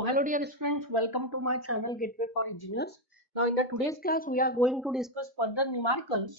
So hello dear students, welcome to my channel Gateway for Engineers. Now in the today's class we are going to discuss further numericals.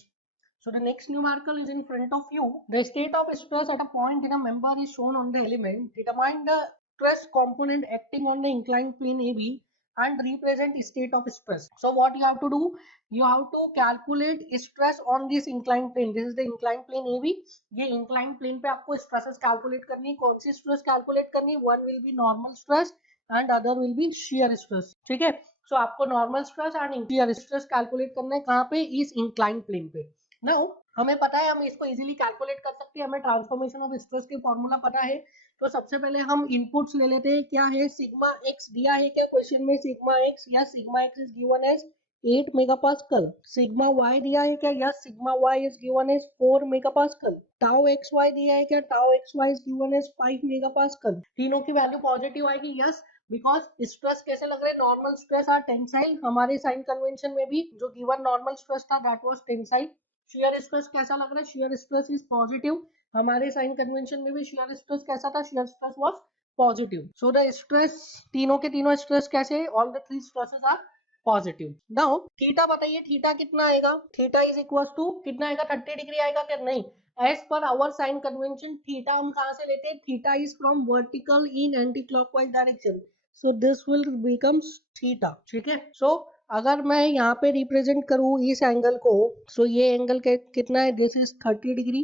So the next numerical is in front of you. The state of stress at a point in a member is shown on the element. Determine the stress component acting on the inclined plane AB and represent state of stress. So what you have to do, you have to calculate stress on this inclined plane. This is the inclined plane AB. ये inclined plane पे आपको stresses calculate करनी है. कौन सी stress calculate करनी है? One will be normal stress and other will be shear stress. ठीक है, सो आपको normal stress and shear stress calculate करना है कहाँ पे? इस इंक्लाइन प्लेन पे. नाउ हमें पता है हम इसको इजीली कैलकुलेट कर सकते हैं. हमें ट्रांसफॉर्मेशन ऑफ स्ट्रेस के फॉर्मूला पता है. तो सबसे पहले हम इनपुट्स ले लेते हैं. क्या है? सिग्मा एक्स दिया है क्या क्वेश्चन में? सिग्मा एक्स, या sigma x is given as 8 megapascal. Sigma y दिया है क्या? Yes, sigma Y is given as 4 megapascal. Tau x y दिया है क्या? Tau x y is given as 5 megapascal. तीनों की वैल्यू पॉजिटिव आएगी. यस, बिकॉज स्ट्रेस कैसे लग रहे हैं? Normal stress are tensile. हमारे साइन कन्वेंशन में भी जो गिवन नॉर्मल स्ट्रेस था that was tensile. Shear stress कैसा लग रहा है? Shear stress is positive. हमारे साइन कन्वेंशन में भी शियर स्ट्रेस कैसा था? Shear stress was positive. So the stress, तीनों के तीनों स्ट्रेस कैसे है? All the three stresses are positive. Now theta बताइए, थीटा कितना आएगा? थीटा इज इक्वल टू कितना आएगा? 30 डिग्री आएगा क्या? नहीं, as per our sign convention theta हम कहां से लेते हैं? Theta is from vertical in anti clockwise direction. So this will becomes theta. ठीक है, सो अगर मैं यहाँ पे रिप्रेजेंट करूँ इस एंगल को, सो ये एंगल कितना है? This is 30 degree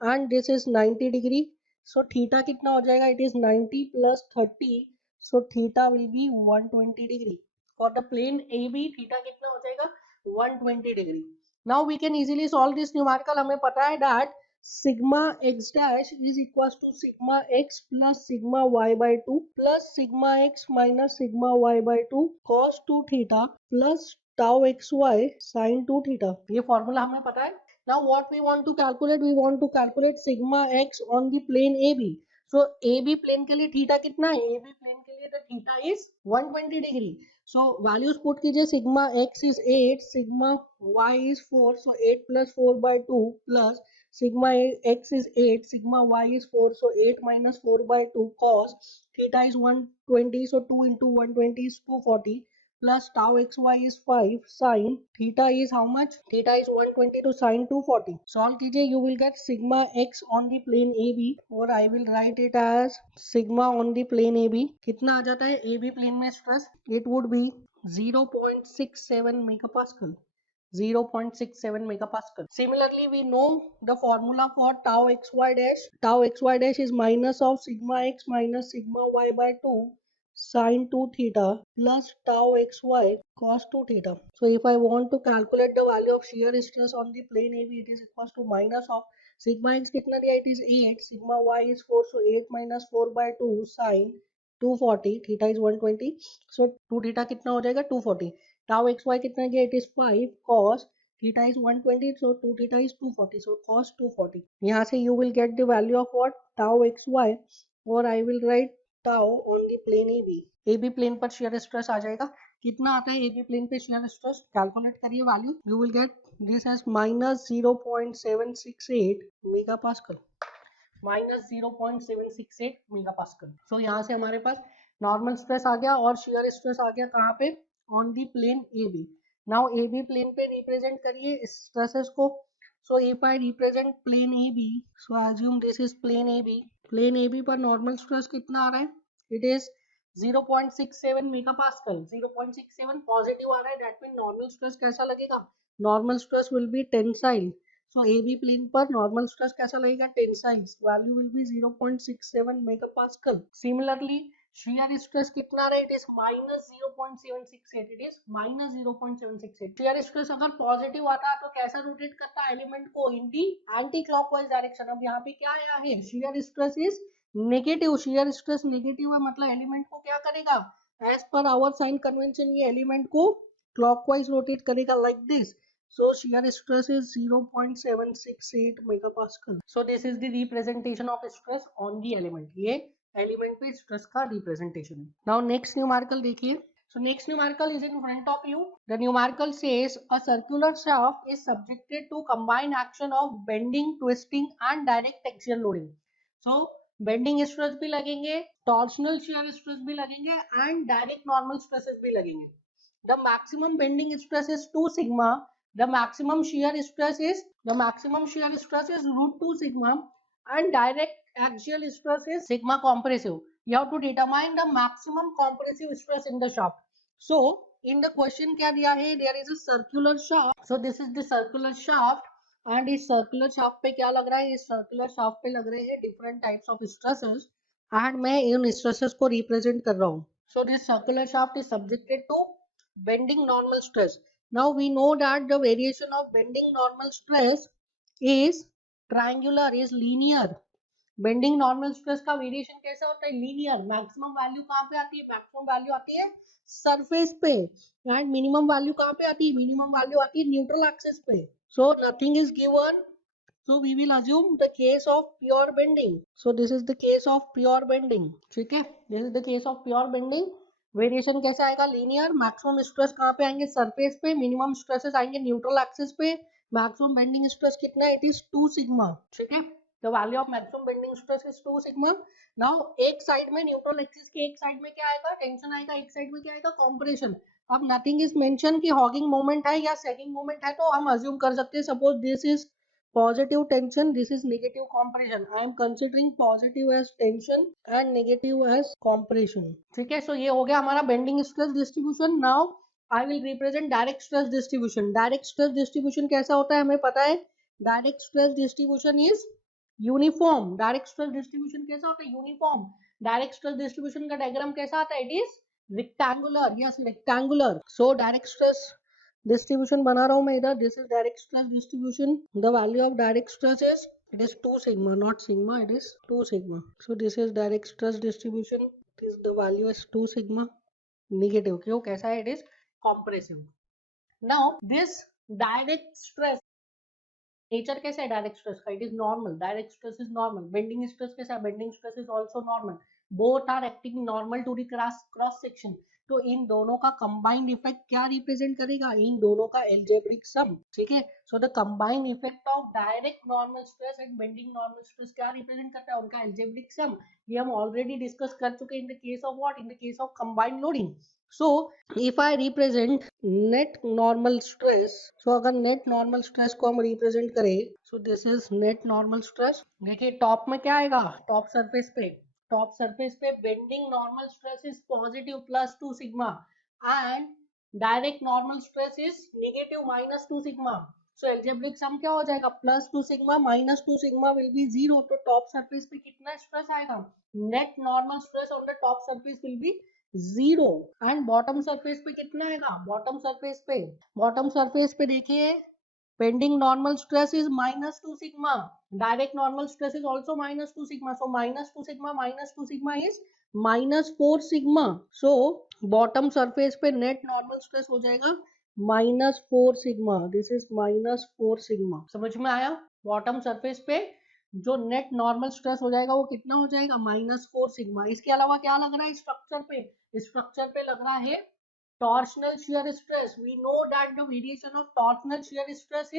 and this is 90 degree. So theta कितना हो जाएगा? It is 90 plus 30. So theta will be 120 degree. For the plane A B theta कितना हो जाएगा? 120 degree. Now we can easily solve this numerical. हमें पता है that sigma x dash is equals to sigma x plus sigma y by 2 plus sigma x minus sigma y by 2 cos 2 theta plus tau xy sin 2 theta. ये formula हमें पता है. Now what we want to calculate? We want to calculate sigma x on the plane AB. So AB plane के लिए theta कितना है? AB plane के लिए the theta is 120 degree. So values put कीजिए. sigma x is 8, sigma y is 4. So 8 plus 4 by 2 plus sigma x is 8, sigma y is 4. So 8 minus 4 by 2 cos theta is 120. So 2 into 120 is 240 plus tau xy is 5 sin theta is how much? Theta is 120 to sin 240. Solve कीजिए. You will get sigma x on the plane AB, or I will write it as sigma on the plane AB. कितना आ जाता है AB plane में stress? It would be 0.67 megapascal. 0.67 megapascal. Similarly, we know the formula for tau xy dash. Tau xy dash is minus of sigma x minus sigma y by 2 sin 2 theta plus tau xy cos 2 theta. So if I want to calculate the value of shear stress on the plane AB, it is equals to minus of sigma x कितना दिया? It is 8, sigma y is 4. So 8 minus 4 by 2 sin 240, theta is 120. So 2 theta कितना हो जाएगा? 240. Tau xy कितना गया? It is 5 cos theta is 120. So 2 theta is 240. So cos 240. यहाँ से you will get the value of what? Tau xy, or I will write tau on the plane AB. AB plane पर shear stress आ जाएगा. कितना आता है AB plane पे shear stress? Calculate करिए value. You will get this as minus 0.768 megapascal. Minus 0.768 megapascal. So यहाँ से हमारे पास नॉर्मल स्ट्रेस आ गया और शियर स्ट्रेस आ गया कहाँ पे? On the plane A B. Now A B plane पे रिप्रेजेंट करिए स्ट्रेसेस को. So if I represent plane A B, so assume this is plane A B. Plane A B पर नॉर्मल स्ट्रेस कितना आ रहा है? It is 0.67 megapascal. 0.67 पॉजिटिव आ रहा है. दैट मीन नॉर्मल स्ट्रेस कैसा लगेगा? Normal stress will be tensile. So AB plane पर normal stress कैसा लगेगा? Tensile. Value will be 0.67 megapascal. Similarly, shear stress कितना रहा है? It is minus 0.768. It is minus 0.768. Shear stress अगर पॉजिटिव आता तो कैसा रोटेट करता है एलिमेंट को? In the anti clockwise direction. अब यहाँ पे क्या आया है? shear stress is negative. shear stress negative है मतलब एलिमेंट को क्या करेगा? As per our sign convention ये एलिमेंट को क्लॉकवाइज रोटेट करेगा like this. So shear stress is 0.768 megapascal. So this is the representation of stress on the element. ये element पे stress का representation है. Now next numerical देखिए. So next numerical is in front of you. The numerical says a circular shaft is subjected to combined action of bending, twisting and direct axial loading. So bending stress भी लगेंगे, torsional shear stress भी लगेंगे and direct normal stresses भी लगेंगे. The maximum bending stress is 2 sigma. The maximum shear stress is root 2 sigma and direct axial stress is sigma compressive. You have to determine the maximum compressive stress in the shaft. So in the question क्या दिया है, there is a circular shaft. So this is the circular shaft and इस circular shaft पे क्या लग रहा है, इस सर्कुलर शाफ्ट पे लग रहे हैं different types of stresses and मैं इन स्ट्रेसेस को रिप्रेजेंट कर रहा हूँ. So this circular shaft is subjected to bending normal stress. Now we know that the variation of bending normal stress is triangular, is linear. Bending normal stress का variation कैसा होता है, लीनियर. मैक्सिमम वैल्यू कहाँ पे आती है, maximum value आती है सरफेस पे एंड मिनिमम वैल्यू कहाँ पे आती है, मिनिमम वैल्यू आती है न्यूट्रल एक्सिस पे. So nothing is given, so we will assume the case of pure bending. So this is the case of pure bending. ठीक है, this is the case of pure bending. Variation कैसे आएगा, linear. Maximum stress कहाँ पे आएंगे, surface पे. Minimum stresses आएंगे neutral axis पे. मैक्सिमम बेंडिंग स्ट्रेस कितना है, इट इज 2 सिग्मा. ठीक है, the value of maximum bending stress is 2 sigma. Now एक साइड में न्यूट्रल एक्सिस के एक साइड में क्या आएगा, टेंशन आएगा. एक साइड में क्या आएगा, कॉम्प्रेशन. अब नथिंग इज मेंशन कि हॉगिंग मोमेंट है या सैगिंग मोमेंट है, तो हम अज्यूम कर सकते हैं suppose this is positive tension, this is negative compression. I am considering positive as tension and negative as compression. ठीक है, सो ये हो गया हमारा bending stress distribution. Now I will represent direct stress distribution. Direct stress distribution कैसा होता है हमें पता है, direct stress distribution is uniform. Direct stress distribution कैसा होता है, यूनिफॉर्म. डायरेक्ट स्ट्रेस डिस्ट्रीब्यूशन का डायग्राम कैसा आता है, it is rectangular. Yes, rectangular. So direct stress distribution बना रहा हूँ मैं इधर. This is direct stress distribution. The value of direct stress is, it is 2 sigma, not sigma, it is 2 sigma. So this is direct stress distribution. This the value is 2 sigma. Negative क्यों, कैसा है, it is compressive. Now this direct stress nature कैसा है direct stress का, it is normal. Direct stress is normal. Bending stress कैसा है, bending stress is also normal. Both are acting normal to the cross section. तो इन दोनों का combined effect क्या रिप्रेजेंट करेगा, इन दोनों का एल्जेब्रिक सम. ठीक है, so the combined effect of direct normal stress and bending normal stress क्या रिप्रेजेंट करता है, उनका एल्जेब्रिक सम. ये हम ऑलरेडी डिस्कस कर चुके हैं in the case of what, in the case of combined loading. So if I represent net normal stress, so अगर net normal stress को हम represent करें, so this is net normal stress. देखिए top में क्या आएगा, टॉप सरफेस पे bending normal stress is positive plus 2 sigma and direct normal stress is negative minus 2 sigma. So algebraic sum क्या हो जाएगा, plus 2 sigma minus 2 sigma will be 0. तो top surface पे कितना स्ट्रेस आएगा, net normal stress on the top surface will be 0. And bottom surface पे कितना आएगा, बॉटम सरफेस पे देखिए bending normal stress is minus 2 sigma. Direct normal stress is also minus 2 sigma. So minus 2 sigma is minus 4 sigma. So bottom surface पे net normal stress हो जाएगा minus 4 sigma. This is minus 4 sigma. समझ में आया, bottom surface पे जो net normal stress हो जाएगा वो कितना हो जाएगा, माइनस 4 सिग्मा. इसके अलावा क्या लग रहा है स्ट्रक्चर पे लग रहा है torsional shear stress. We know that the variation of torsional shear stress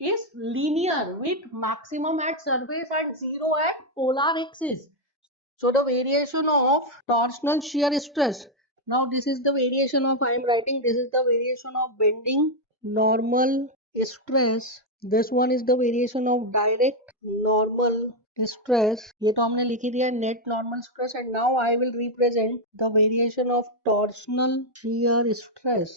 is linear with maximum at surface and zero at polar axis. So the variation of torsional shear stress. Now this is the variation of, I am writing, this is the variation of bending normal stress. This one is the variation of direct normal stress. ये तो हमने लिख ही दिया net normal stress. And now I will represent the variation of torsional shear stress.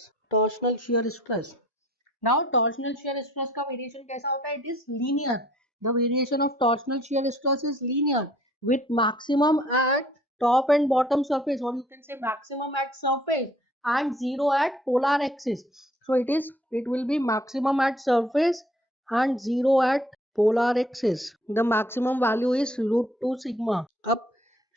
Now torsional shear stress का variation कैसा होता है, it is linear. The variation of torsional shear stress is linear with maximum at top and bottom surface, or you can say maximum at surface and zero at polar axis. So it will be maximum at surface and zero at polar axis. The maximum value is root 2 sigma. अब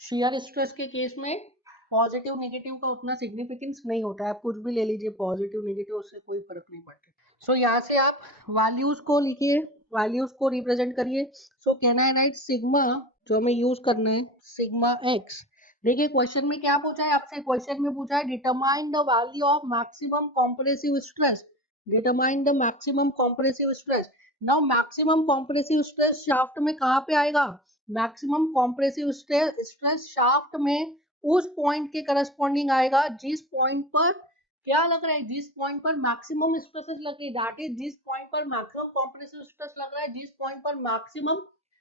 shear stress के case में positive negative का उतना significance नहीं होता है. आप कुछ भी ले लीजिए, पॉजिटिव नेगेटिव, उससे कोई फर्क नहीं पड़ता. सो यहाँ से आप वैल्यूज को लिखिए, वैल्यूज को रिप्रेजेंट करिए. So can I write sigma, जो हमें यूज करना है सिग्मा एक्स. देखिए क्वेश्चन में क्या पूछा है आपसे, क्वेश्चन में पूछा है determine the value of maximum compressive stress. Determine the maximum compressive stress. Now maximum compressive stress shaft में कहाँ पे आएगा, मैक्सिमम कॉम्प्रेसिव स्ट्रेस शाफ्ट में उस पॉइंट के करस्पॉन्डिंग आएगा जिस पॉइंट पर क्या लग रहा है, जिस पॉइंट पर मैक्सिमम स्ट्रेसेस लग रही है, दैट इज जिस पॉइंट पर मैक्सिमम कॉम्प्रेसिव स्ट्रेस लग रहा है, जिस पॉइंट पर मैक्सिमम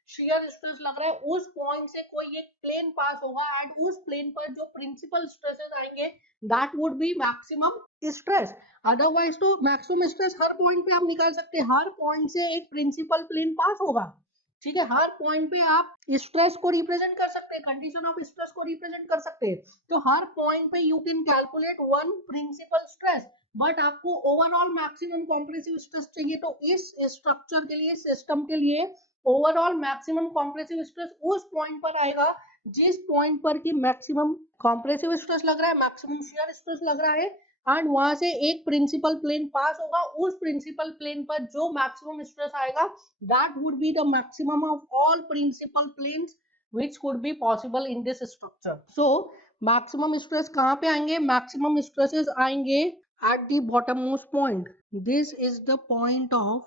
शेयर स्ट्रेस लग रहा है, उस पॉइंट से कोई एक प्लेन पास होगा एंड उस प्लेन पर जो प्रिंसिपल स्ट्रेसेस आएंगे that would B maximum stress. Otherwise तो मैक्सिमम स्ट्रेस हर पॉइंट पे आप निकाल सकते हैं, हर पॉइंट से एक प्रिंसिपल प्लेन पास होगा, ठीक है, हर पॉइंट पे आप स्ट्रेस को रिप्रेजेंट कर सकते हैं, कंडीशन ऑफ स्ट्रेस को रिप्रेजेंट कर सकते हैं, तो हर पॉइंट पे you can calculate one principal stress, but आपको ओवरऑल मैक्सिमम कॉम्प्रेसिव स्ट्रेस चाहिए, तो इस स्ट्रक्चर के लिए, सिस्टम के लिए ओवरऑल मैक्सिमम कॉम्प्रेसिव स्ट्रेस उस पॉइंट पर आएगा जिस पॉइंट पर की मैक्सिमम कॉम्प्रेसिव स्ट्रेस लग रहा है, मैक्सिमम शियर स्ट्रेस लग रहा है, एंड वहां से एक प्रिंसिपल प्लेन पास होगा, उस प्रिंसिपल प्लेन पर जो मैक्सिमम स्ट्रेस आएगा that would be the maximum of all principal planes which could be possible in this structure. So maximum stress कहाँ पे आएंगे, maximum stresses आएंगे at the bottommost point. This is the point of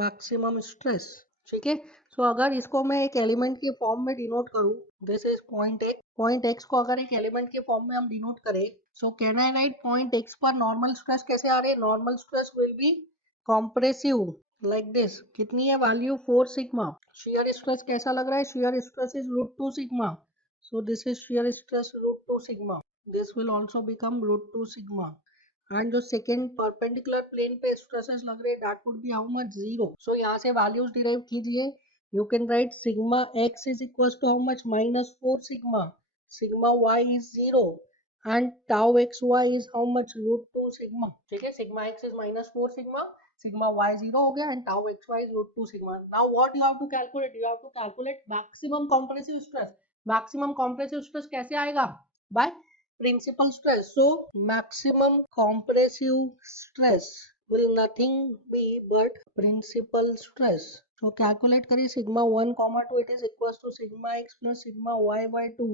maximum stress. ठीक है, सो अगर इसको मैं एक एलिमेंट के फॉर्म में डिनोट करूं, दिस इज पॉइंट एक्स को अगर एक एलिमेंट के फॉर्म में हम डिनोट करें, सो can I right point x पर नॉर्मल स्ट्रेस कैसे आ रहे हैं, normal stress will B compressive like this, कितनी है वैल्यू 4 सिग्मा। शियर स्ट्रेस कैसा लग रहा है, shear stress is √2 sigma, so this is shear stress √2 sigma, this will also become √2 sigma, and जो सेकंड परपेंडिकुलर प्लेन पे स्ट्रेसेस लग रहे हैं that would be how much, 0। So यहाँ से वैल्यूज डिराइव कीजिए, you can write sigma x is equals to how much, -4 sigma, sigma y is 0 and tau xy is how much, √2 sigma, ठीक है, sigma x is -4 sigma, sigma y 0 हो गया and tau xy is √2 sigma. Now what you have to calculate, you have to calculate maximum compressive stress. Maximum compressive stress कैसे आएगा, by principal stress. So maximum compressive stress will nothing be but principal stress. So calculate करिए sigma 1, 2 it is equals to sigma x plus sigma y by 2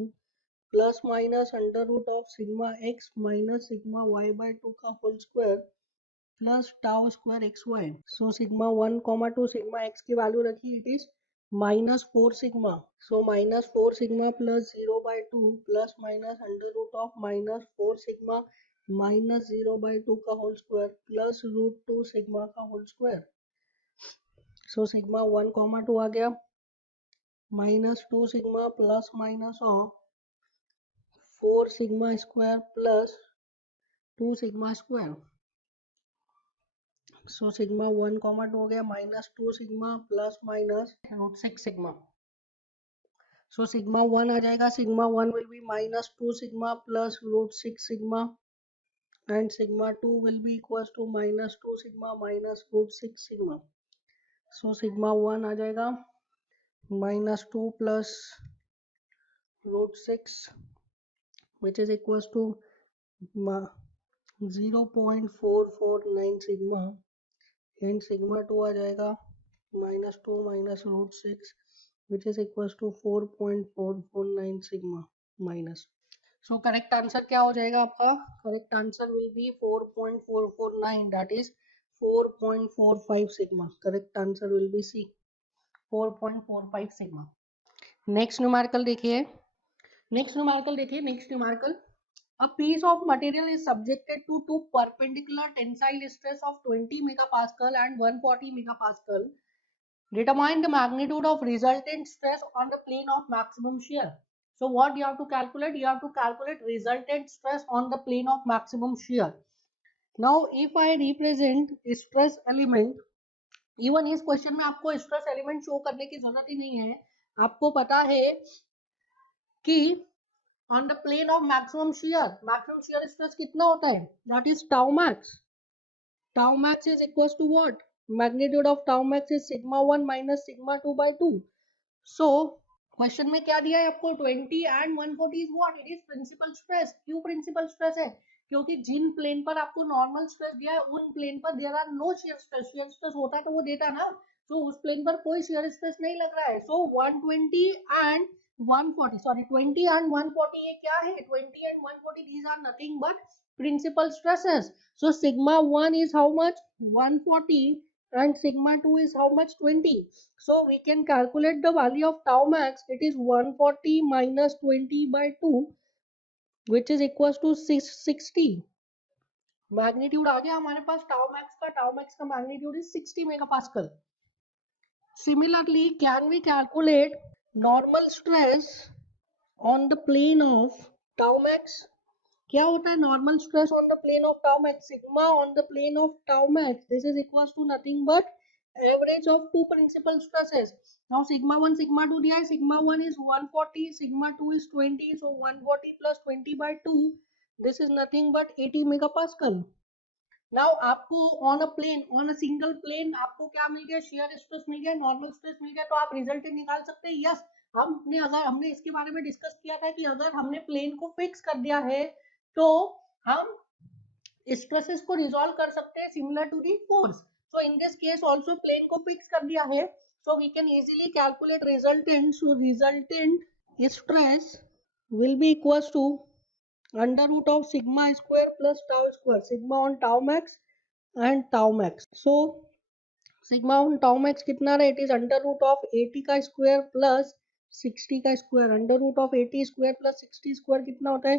plus minus under root of sigma x minus sigma y by 2 का whole square plus tau square xy. So sigma 1, 2 sigma x की value रखी, it is -4 sigma. So -4 sigma plus 0 by 2 plus minus under root of -4 sigma minus 0 by 2 का whole square plus √2 sigma का whole square. So sigma 1, 2 आ गया, -2 sigma plus minus of 4 sigma square plus 2 sigma square. So sigma 1, 2 हो गया, -2 sigma plus minus √6 sigma. So sigma 1 आ जाएगा, sigma 1 will be -2 sigma plus √6 sigma and sigma 2 will be equals to -2 sigma minus √6 sigma. So sigma 1 आ जाएगा -2 plus √6 which is equals to 0.449 sigma and sigma 2 आ जाएगा -2 minus √6 which is equals to 4.449 sigma minus. So correct answer क्या हो जाएगा आपका, correct answer will be 4.449, that is 4.45 sigma. Correct answer will be C, 4.45 sigma. Next numerical देखिए, next numerical. A piece of material is subjected to two perpendicular tensile stress of 20 megapascal and 140 megapascal. Determine the magnitude of resultant stress on the plane of maximum shear. So what you have to calculate? You have to calculate resultant stress on the plane of maximum shear. Now if I represent stress element, even इस question में आपको stress element show करने की जरूरत ही नहीं है, आपको पता है कि on the plane of maximum shear stress कितना होता है, that is tau max. Tau max is equals to what? Magnitude of tau max is sigma 1 minus sigma 2 by 2. So question में क्या दिया है आपको, 20 and 140 is what? It is principal stress. क्यों principal stress है, क्योंकि जिन प्लेन पर आपको नॉर्मल स्ट्रेस दिया है उन प्लेन पर there are no shear stress, shear stress होता तो वो देता ना, तो उस प्लेन पर कोई शियर स्ट्रेस नहीं लग रहा है. सो 120 and 140, सॉरी 20 and 140 ये क्या है, 20 and 140 these are nothing but principal stresses. So sigma 1 is how much, 140 and sigma 2 is how much? 20. So we can calculate the value of tau max. It is 140 minus 20 by 2, which is equals to 660. Magnitude आ गया हमारे पास tau max का magnitude is 60 megapascal. Similarly, can we calculate normal stress on the plane of tau max? क्या होता है normal stress on the plane of tau max? Sigma on the plane of tau max, this is equals to nothing but average of two principal stresses. Now sigma 1 sigma 2 दिया है. Sigma 1 is 140, sigma 2 is 20, so 140 plus 20 by 2, this is nothing but 80 megapascal. Now आपको on a plane, on a single plane आपको क्या मिल गया? Shear stress मिल गया, normal stress मिल गया. तो आप रिजल्टेंट निकाल सकते हैं. यस, हमने इसके बारे में डिस्कस किया था कि अगर हमने प्लेन को फिक्स कर दिया है तो हम स्ट्रेसेस को रिजॉल्व कर सकते हैं similar to the force. So in this case also plane को फिक्स कर दिया है, so we can easily calculate resultant. So resultant stress will be equals to under root of sigma square plus tau square, sigma on tau max and tau max. So sigma on tau max कितना रहा? It is under root of 80 का square plus 60 का square. Under root of 80 square plus 60 square कितना होता है?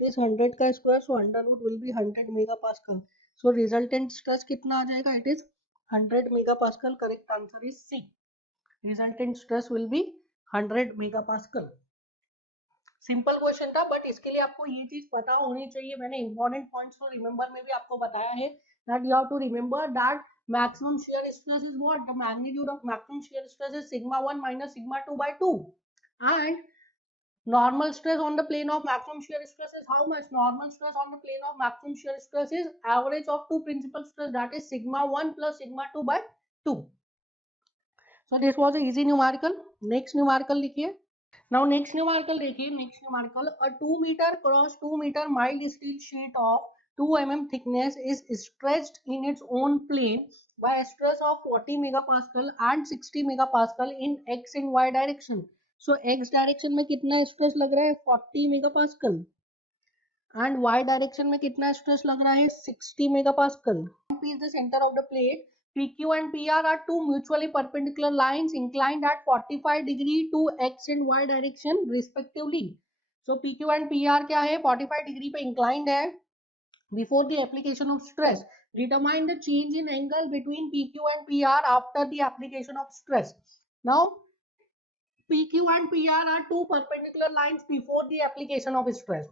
It is 100 का square, so under root will be 100 megapascal. So resultant stress कितना आ जाएगा? It is 100 megapascal. Correct answer is C. Resultant stress will be 100 megapascal. Simple question था, but इसके लिए आपको ये चीज पता होनी चाहिए. मैंने इंपॉर्टेंट पॉइंट्स तो रिमेंबर में भी आपको बताया है that you have to remember that maximum shear stress is what? The magnitude of maximum shear stress is sigma 1 minus sigma 2 by 2, and normal stress on the plane of maximum shear stress is how much? Normal stress on the plane of maximum shear stress is average of two principal stress, that is sigma 1 plus sigma 2 by 2. So this was an easy numerical. Next numerical लिखिए. Now next numerical देखिए. Next numerical, a 2 meter cross 2 meter mild steel sheet of 2 mm thickness is stretched in its own plane by a stress of 40 megapascal and 60 megapascal in x and y direction. So x direction में कितना stress लग रहा है? 40 megapascal. And y direction में कितना stress लग रहा है? 60 megapascal. P is the center of the plate. PQ and PR are two mutually perpendicular lines inclined at 45 degree to x and y direction respectively. So PQ and PR क्या है? 45 degree पे inclined है. Before the application of stress, determine the change in angle between PQ and PR after the application of stress. Now PQ and PR are two perpendicular lines before the application of stress.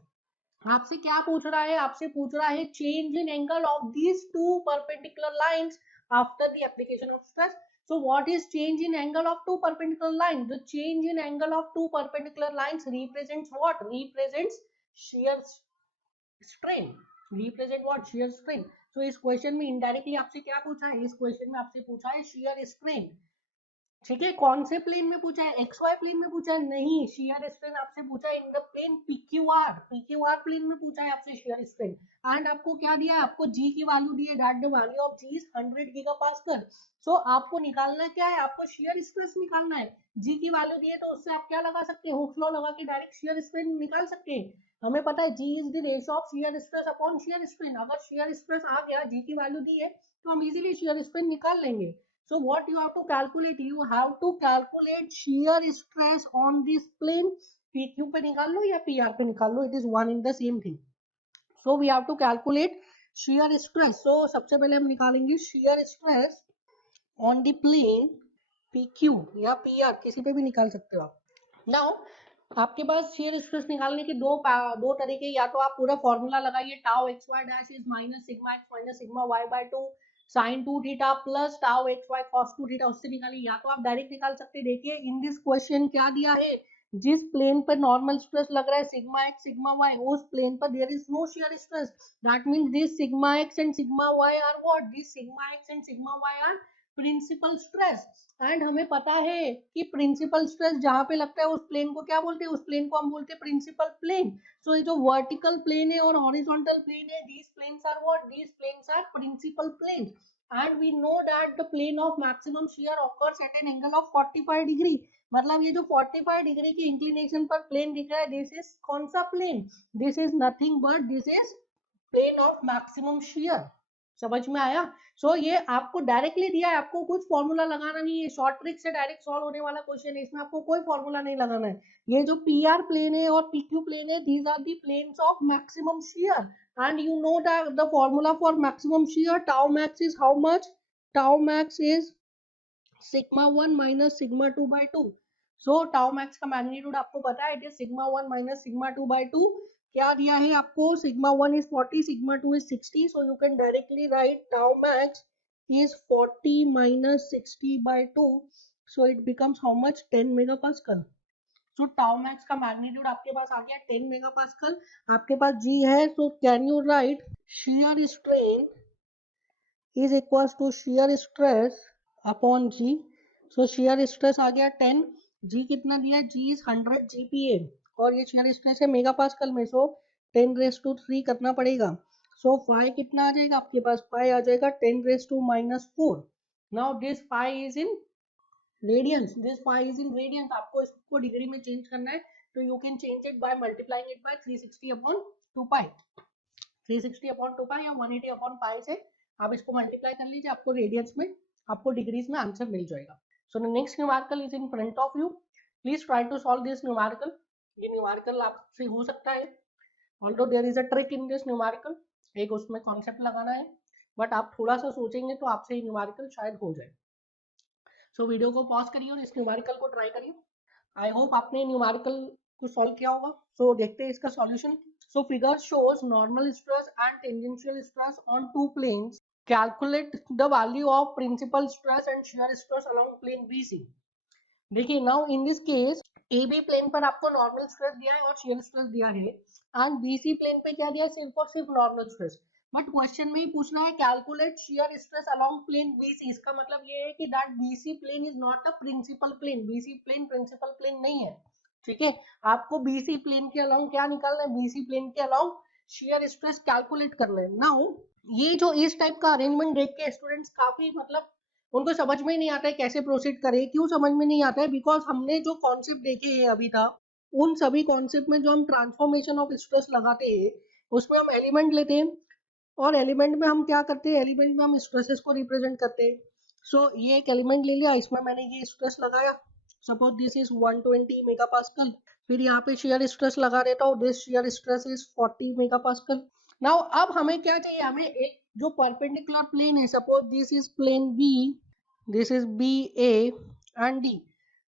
आपसे क्या पूछ रहा है? आपसे पूछ रहा है change in angle of these two perpendicular lines after the application of stress. So what is change in angle of two perpendicular lines? The change in angle of two perpendicular lines represents what? Represents shear strain. Represent what? Shear strain. So इस question में indirectly आपसे क्या पूछा है? इस question में आपसे पूछा है shear strain. ठीक है, कौन से प्लेन में पूछा है? एक्स वाई प्लेन में पूछा है? नहीं, शियर स्ट्रेन आपसे पूछा है in the plane PQR plane में पूछा है आपसे शियर स्ट्रेन. एंड आपको क्या दिया है? आपको जी की वैल्यू दी है, that the value of G is 100 gigapascal. So आपको निकालना क्या है? आपको शियर स्ट्रेस निकालना है. जी की वैल्यू दी है तो उससे आप क्या लगा सकते हैं? हुक्स लॉ लगा के डायरेक्ट शियर स्ट्रेन निकाल सकते हैं. हमें पता है G is the ratio of shear stress upon shear strain. अगर शियर स्ट्रेस आ गया, जी की वैल्यू दी है, तो हम इजीली शियर स्ट्रेन निकाल लेंगे. So what you have to calculate? You have to calculate shear stress on this plane. PQ पे निकाल लो या PR पे निकाल लो, it is one in the same thing. So we have to calculate shear stress. So सबसे पहले हम निकालेंगे shear stress on the plane PQ या PR, किसी पे भी निकाल सकते हो आप. Now आपके पास shear stress निकालने के दो तरीके. या तो आप पूरा फॉर्मूला लगाइए, tau x y dash is minus sigma Y by 2 sin 2 theta plus tau x y cos 2 theta, उससे निकालिए. या तो आप डायरेक्ट निकाल सकते हैं. देखिए इन दिस क्वेश्चन क्या दिया है? जिस प्लेन पर नॉर्मल स्ट्रेस लग रहा है सिग्मा एक्स सिग्मा वाई, उस प्लेन पर there is no shear stress. That means this sigma x and sigma y are what? This sigma x and sigma y are principal stress. And हमें पता है कि principal stress जहां पे लगता है उस प्लेन को क्या बोलते हैं? उस प्लेन को हम बोलते हैं प्रिंसिपल प्लेन. सो ये जो वर्टिकल प्लेन है और हॉरिजॉन्टल प्लेन है, these planes are what? These planes are principal planes. And we know that the plane of maximum shear occurs at an angle of 45 degree. मतलब ये जो 45 डिग्री की inclination पर प्लेन दिख रहा है, दिस इज कौन सा plane? This is nothing but this is plane of maximum shear. समझ में आया? सो ये आपको डायरेक्टली दिया है, आपको कुछ फॉर्मूला लगाना नहीं है, शॉर्ट ट्रिक से डायरेक्ट सॉल्व होने वाला क्वेश्चन है, इसमें आपको कोई फॉर्मूला नहीं लगाना है। ये जो PR प्लेन है और PQ प्लेन है, these are the planes of maximum shear and you know that the formula for maximum shear tau max is how much? Tau max is sigma 1 minus sigma 2 by 2। So tau max का magnitude आपको पता है, it is sigma 1 minus sigma 2 by 2। क्या दिया है आपको? Sigma 1 is 40, sigma 2 is 60, so you can directly right tau max is 40 minus 60 by 2, so it becomes how much? 10 megapascal. so tau max का magnitude आपके पास आ गया 10 megapascal। आपके पास G है, so can you write shear strain is equals to shear stress upon G। so shear stress आ गया 10, G कितना दिया है? G is 100 GPa और ये shear stress है मेगापास्कल में, so 10 raised to 3 करना पड़ेगा। so phi कितना आ जाएगा आपके पास? phi आ जाएगा 10 raised to minus 4। now this phi is in radians, this phi is in radians। आपको इसको डिग्री में चेंज करना है, तो you can change it by multiplying it by 360 upon 2 pi, 360 upon 2 पाई या 180 अपॉन पाई से आप इसको मल्टीप्लाई कर लीजिए, आपको रेडियंस में, आपको डिग्रीज में आंसर मिल जाएगा। So the next numerical is in front of you, please try to solve this numerical. ये न्यूमेरिकल आपसे हो सकता है, although there is a trick in this numerical, एक उसमें कॉन्सेप्ट लगाना है, बट आप थोड़ा सा सोचेंगे तो आपसे ये न्यूमेरिकल शायद हो जाए। सो वीडियो को पॉज करिए और इस न्यूमेरिकल को ट्राई करिए। आई होप आपने न्यूमेरिकल को सॉल्व किया होगा। सो देखते हैं इसका solution. So figure shows normal stress and tangential stress on two planes, calculate the value of principal stress and shear stress along plane BC। देखिए now in this case AB plane पर आपको normal stress दिया है और shear stress दिया है, and BC plane पे क्या दिया है? सिर्फ और सिर्फ नॉर्मल स्ट्रेस। बट क्वेश्चन में ही पूछना है calculate shear stress along plane BC। इसका मतलब ये है कि that BC plane is not a principal plane, BC plane principal plane नहीं है, ठीक है। आपको BC प्लेन के अलोंग क्या निकालना है? BC प्लेन के अलोंग शियर स्ट्रेस कैलकुलेट करना है। नाउ ये जो इस टाइप का अरेंजमेंट देख के स्टूडेंट्स काफी मतलब उनको समझ में ही नहीं आता है कैसे प्रोसीड करें। क्यों समझ में नहीं आता है? बिकॉज हमने जो कॉन्सेप्ट देखे हैं अभी तक, उन सभी कॉन्सेप्ट में जो हम ट्रांसफॉर्मेशन ऑफ स्ट्रेस लगाते हैं, उसमें हम एलिमेंट लेते हैं और एलिमेंट में हम क्या करते हैं? एलिमेंट में हम स्ट्रेसेस को रिप्रेजेंट करते हैं। सो ये एक एलिमेंट ले लिया, इसमें मैंने ये स्ट्रेस लगाया, सपोज दिस इज 120 मेगापास्कल। फिर यहाँ पे शियर स्ट्रेस लगा देता हूँ, this shear stress is 40 megapascal. Now अब हमें क्या चाहिए? हमें एक जो परपेंडिकुलर प्लेन है, suppose this is plane B, this is BA and D।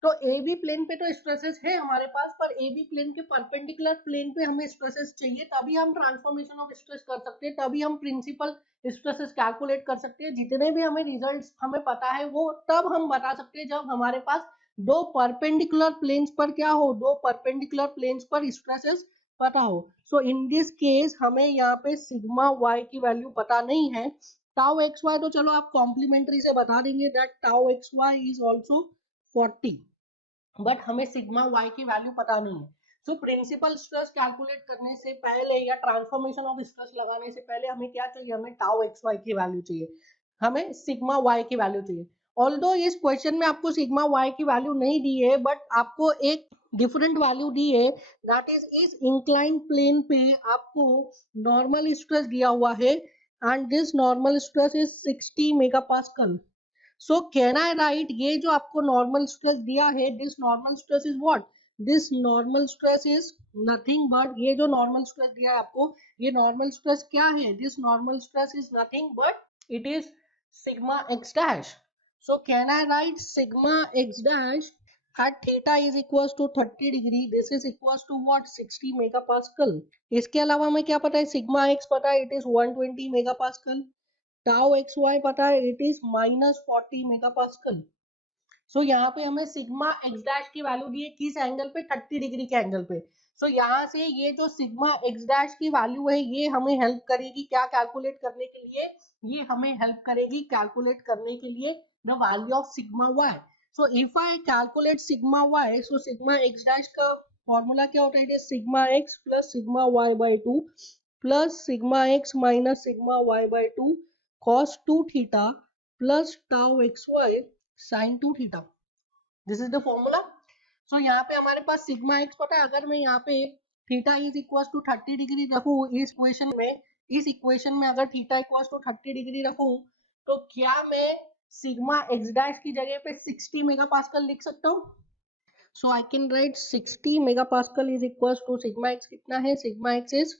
तो AB प्लेन पे तो स्ट्रेसेस है हमारे पास, पर AB प्लेन के परपेंडिकुलर प्लेन पे हमें स्ट्रेसेस चाहिए, तभी हम ट्रांसफॉर्मेशन ऑफ स्ट्रेस कर सकते हैं, तभी हम प्रिंसिपल स्ट्रेसेस कैलकुलेट कर सकते हैं। जितने भी हमें रिजल्ट्स हमें पता है वो तब हम बता सकते हैं जब हमारे पास दो परपेंडिकुलर प्लेन्स पर क्या हो? दो परपेंडिकुलर प्लेन्स पर स्ट्रेसेस पता हो। सो इन दिस केस हमें यहाँ पे सिग्मा y की वैल्यू पता नहीं है। टाउ एक्स वाई तो चलो आप कॉम्प्लीमेंट्री से बता देंगे that tau x y is also 40, but हमें सिग्मा वाई की वैल्यू पता नहीं है। सो प्रिंसिपल स्ट्रेस कैलकुलेट करने से पहले या ट्रांसफॉर्मेशन ऑफ स्ट्रेस लगाने से पहले हमें क्या चाहिए? हमें टाउ एक्स वाई की वैल्यू चाहिए, हमें सिग्मा वाई की वैल्यू चाहिए। ऑल्दो इस क्वेश्चन में आपको सिग्मा वाई की वैल्यू नहीं दी है, बट आपको एक डिफरेंट वैल्यू दी है, दैट इज इस इंक्लाइन प्लेन पे आपको नॉर्मल स्ट्रेस दिया हुआ है and this normal stress is 60 megapascal. So can I right, ये जो आपको नॉर्मल स्ट्रेस दिया है, this normal stress is what? This normal stress is nothing but, ये जो नॉर्मल स्ट्रेस दिया है आपको, ये नॉर्मल स्ट्रेस क्या है? This normal stress is nothing but it is sigma x dash. So can I write sigma x dash at theta is equals to 30 degree, this is equals to what? 60 megapascal। इसके अलावा हमें क्या पता है? Sigma x पता है, it is 120 megapascal. Tau x y पता है, इट इज -40 मेगापास्कल। सो यहाँ पे हमें सिग्मा एक्स डैश की वैल्यू दी है, किस एंगल पे? 30 डिग्री के एंगल पे। सो यहाँ से ये जो सिग्मा एक्स डैश की वैल्यू है, ये हमें हेल्प करेगी क्या कैलकुलेट करने के लिए? ये हमें हेल्प करेगी कैलकुलेट करने के लिए the value of sigma y. So if I calculate sigma y, so sigma x dash का फॉर्मूला क्या होता है? Sigma x plus sigma y by 2 plus sigma x minus sigma y by 2 cos 2 theta plus tau xy sin 2 theta। This is the formula. So यहाँ पे हमारे पास sigma x पता है, अगर मैं यहाँ पे theta is equal to 30 degree रखूँ इस इक्वेशन में, इस इक्वेशन में अगर थीटा इक्वल्स टू 30 डिग्री रखूं तो क्या मैं सिग्मा एक्स डैश की जगह पे 60 मेगापास्कल लिख सकता हूँ? So I can write 60 megapascal is equals to sigma x कितना है, sigma x is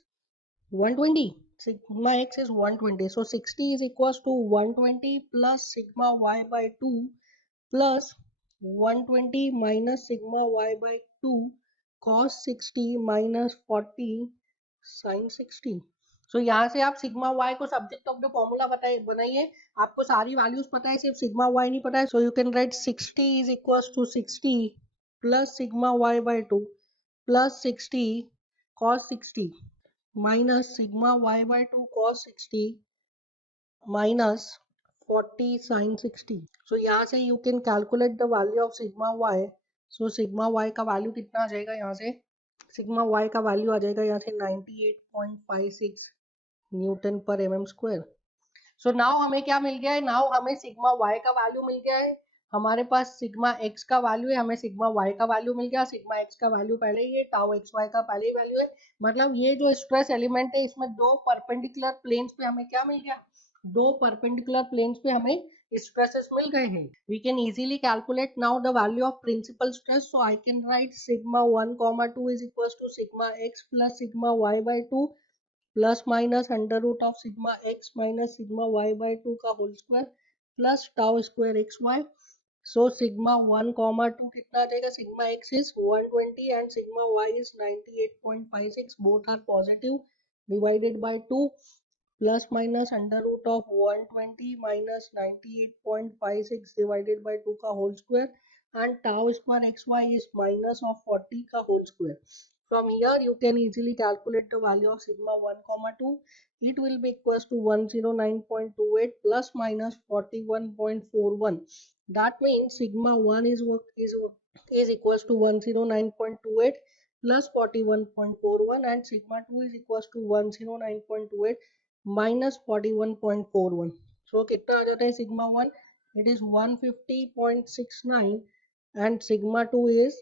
120, sigma x is 120, so 60 is equals to 120 plus sigma y by 2 plus 120 minus sigma y by 2 cos 60 minus 40 sin 60. So यहाँ से आप sigma y को subject of the formula बनाइए, आपको सारी values पता है, सिर्फ सिग्मा y नहीं पता है. सो you can write 60 is equals to 60 plus sigma y by 2 plus 60 cos 60 minus sigma y by 2 cos 60 minus 40 sin 60. So यहाँ से you can calculate the value of sigma y. So sigma y का value कितना आ जाएगा, यहाँ से sigma y का value आ जाएगा यहाँ से 98.56 Newton per m square. So now हमें क्या मिल गया है, नाउ हमें सिग्मा y का वैल्यू मिल गया है, हमारे पास सिग्मा x का वैल्यू है, हमें सिग्मा y का वैल्यू मिल गया. सिग्मा x का वैल्यू पहले ही है, टाउ एक्स वाई का पहले ही वैल्यू है. मतलब ये जो स्ट्रेस एलिमेंट है इसमें दो परपेंडिकुलर प्लेन्स पे हमें क्या मिल गया, दो परपेंडिकुलर प्लेन्स पे हमें स्ट्रेसेस मिल गए हैं. We can easily calculate now the value of principal stress. So I can write sigma 1, 2 is equal to sigma x plus sigma y by 2 plus minus under root of sigma x minus sigma y by 2 का whole square plus tau square x y. So sigma 1, 2 कितना आ जाएगा, sigma x is 120 and sigma Y is 98.56, both are positive, divided by 2 plus minus under root of 120 minus 98.56 divided by 2 का whole square and tau square x y is minus of 40 का whole square. From here you can easily calculate the value of sigma 1, 2. It will be equals to 109.28 plus minus 41.41. That means sigma 1 is equals to 109.28 plus 41.41 and sigma 2 is equals to 109.28 minus 41.41. So कितना आ जाता है sigma 1? It is 150.69 and sigma 2 is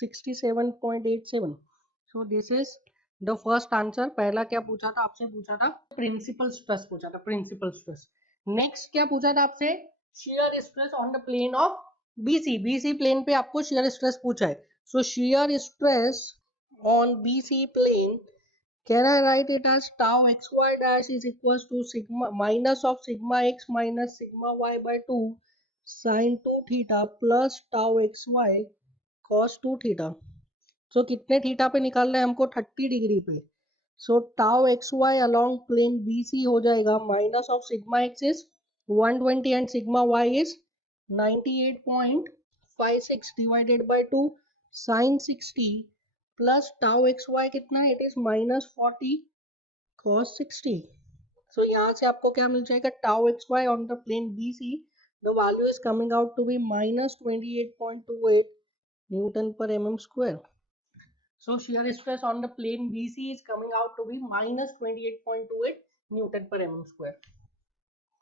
67.87. So this is the first answer. पहला क्या पूछा था आपसे, पूछा था प्रिंसिपल स्ट्रेस, पूछा था प्रिंसिपल स्ट्रेस. नेक्स्ट क्या पूछा था आपसे, shear stress on the plane of BC. BC plane पे आपको shear stress पूछा है. So shear stress on BC plane, can I write it as tau xy dash is equals to sigma minus of sigma x minus sigma y by 2 sin 2 theta plus tau xy cos 2 theta. सो कितने theta पे निकालना है हमको, 30 degree पे. So tau x y along plane B C हो जाएगा minus of sigma x is 120 and sigma Y is 98.56 divided by 2 sine 60 plus tau x y कितना है, it is minus 40 cos 60. So यहाँ से आपको क्या मिल जाएगा, tau x y on the plane B C the value is coming out to be minus 28.28 newton per m square. So shear stress on the plane BC is coming out to be minus 28.28 newton per mm square.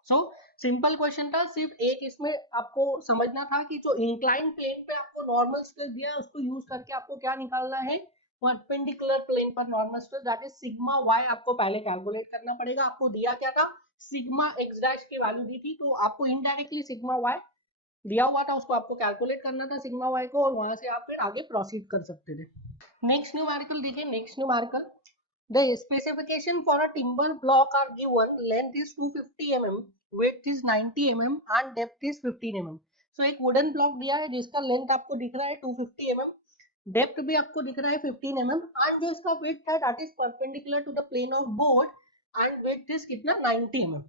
So simple question था, सिर्फ एक इसमें आपको समझना था कि जो incline plane पे आपको नॉर्मल स्ट्रेस दिया है उसको यूज करके आपको क्या निकालना है, परपेंडिकुलर प्लेन पर normal stress, that is sigma y आपको पहले कैलकुलेट करना पड़ेगा. आपको दिया क्या था, सिग्मा एक्स डैश की वैल्यू दी थी, तो आपको इनडायरेक्टली सिग्मा वाई दिया हुआ था, उसको आपको कैलकुलेट करना था सिग्मा वाई को, और वहां से आप फिर आगे प्रोसीड कर सकते थे. नेक्स्ट न्यूमेरिकल देखिए, next numerical, the specification for a timber block are given, length is 250 mm, width is 90 mm and depth is 15 mm. so एक वुडन ब्लॉक दिया है जिसका लेंथ आपको दिख रहा है 250 mm, डेप्थ भी आपको दिख रहा है 15 mm एंड जो इसका विड्थ है that is perpendicular to the plane of board and width is कितना 90 mm.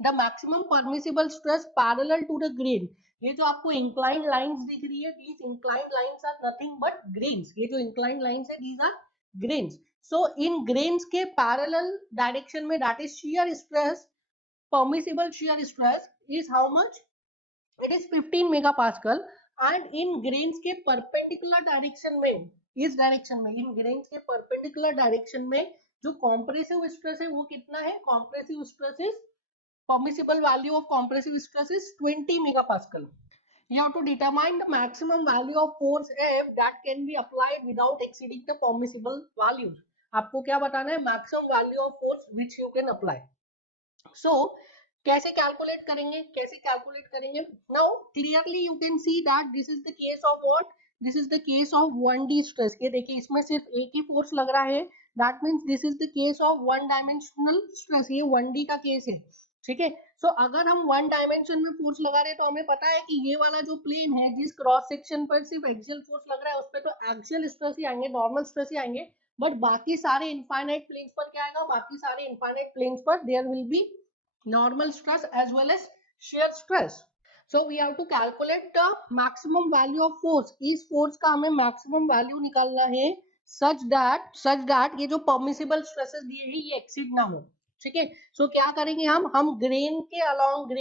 The maximum permissible stress parallel to the grain, ये जो आपको इंक्लाइन लाइंस दिख रही है, these inclined lines are nothing but grains. ये जो inclined lines है these are grains. So in grains के parallel direction में that is shear stress, permissible shear stress is how much? It is 15 megapascal. And in grains के perpendicular direction में, इस direction में, in grains के perpendicular direction में जो compressive stress है वो कितना है, compressive stress is, permissible value of compressive stress is 20 megapascal. You have to determine the maximum value of force F that can be applied without exceeding the permissible values. आपको क्या बताना है, maximum value of force which you can apply. So कैसे calculate करेंगे now clearly you can see that this is the case of what, this is the case of 1D stress. ये देखिए इसमें सिर्फ एक ही फोर्स लग रहा है, that means this is the case of one dimensional stress, ये 1D का केस है, ठीक है। सो अगर हम वन डायमेंशन में फोर्स लगा रहे हैं तो हमें पता है कि ये वाला जो प्लेन है जिस क्रॉस सेक्शन पर सिर्फ एक्सियल फोर्स लग रहा है उस पर तो एक्सियल स्ट्रेस ही आएंगे, नॉर्मल स्ट्रेस ही आएंगे, बट बाकी सारे इनफाइनाइट प्लेन्स पर क्या आएगा, बाकी सारे इनफाइनाइट प्लेन्स पर there will be normal stress as well as shear stress. So we have to calculate the maximum value of force. इस force का हमें maximum value निकालना है such that ये जो permissible stresses दिए हैं ये exceed ना हो, ठीक है। सो क्या करेंगे हम ग्रेन के along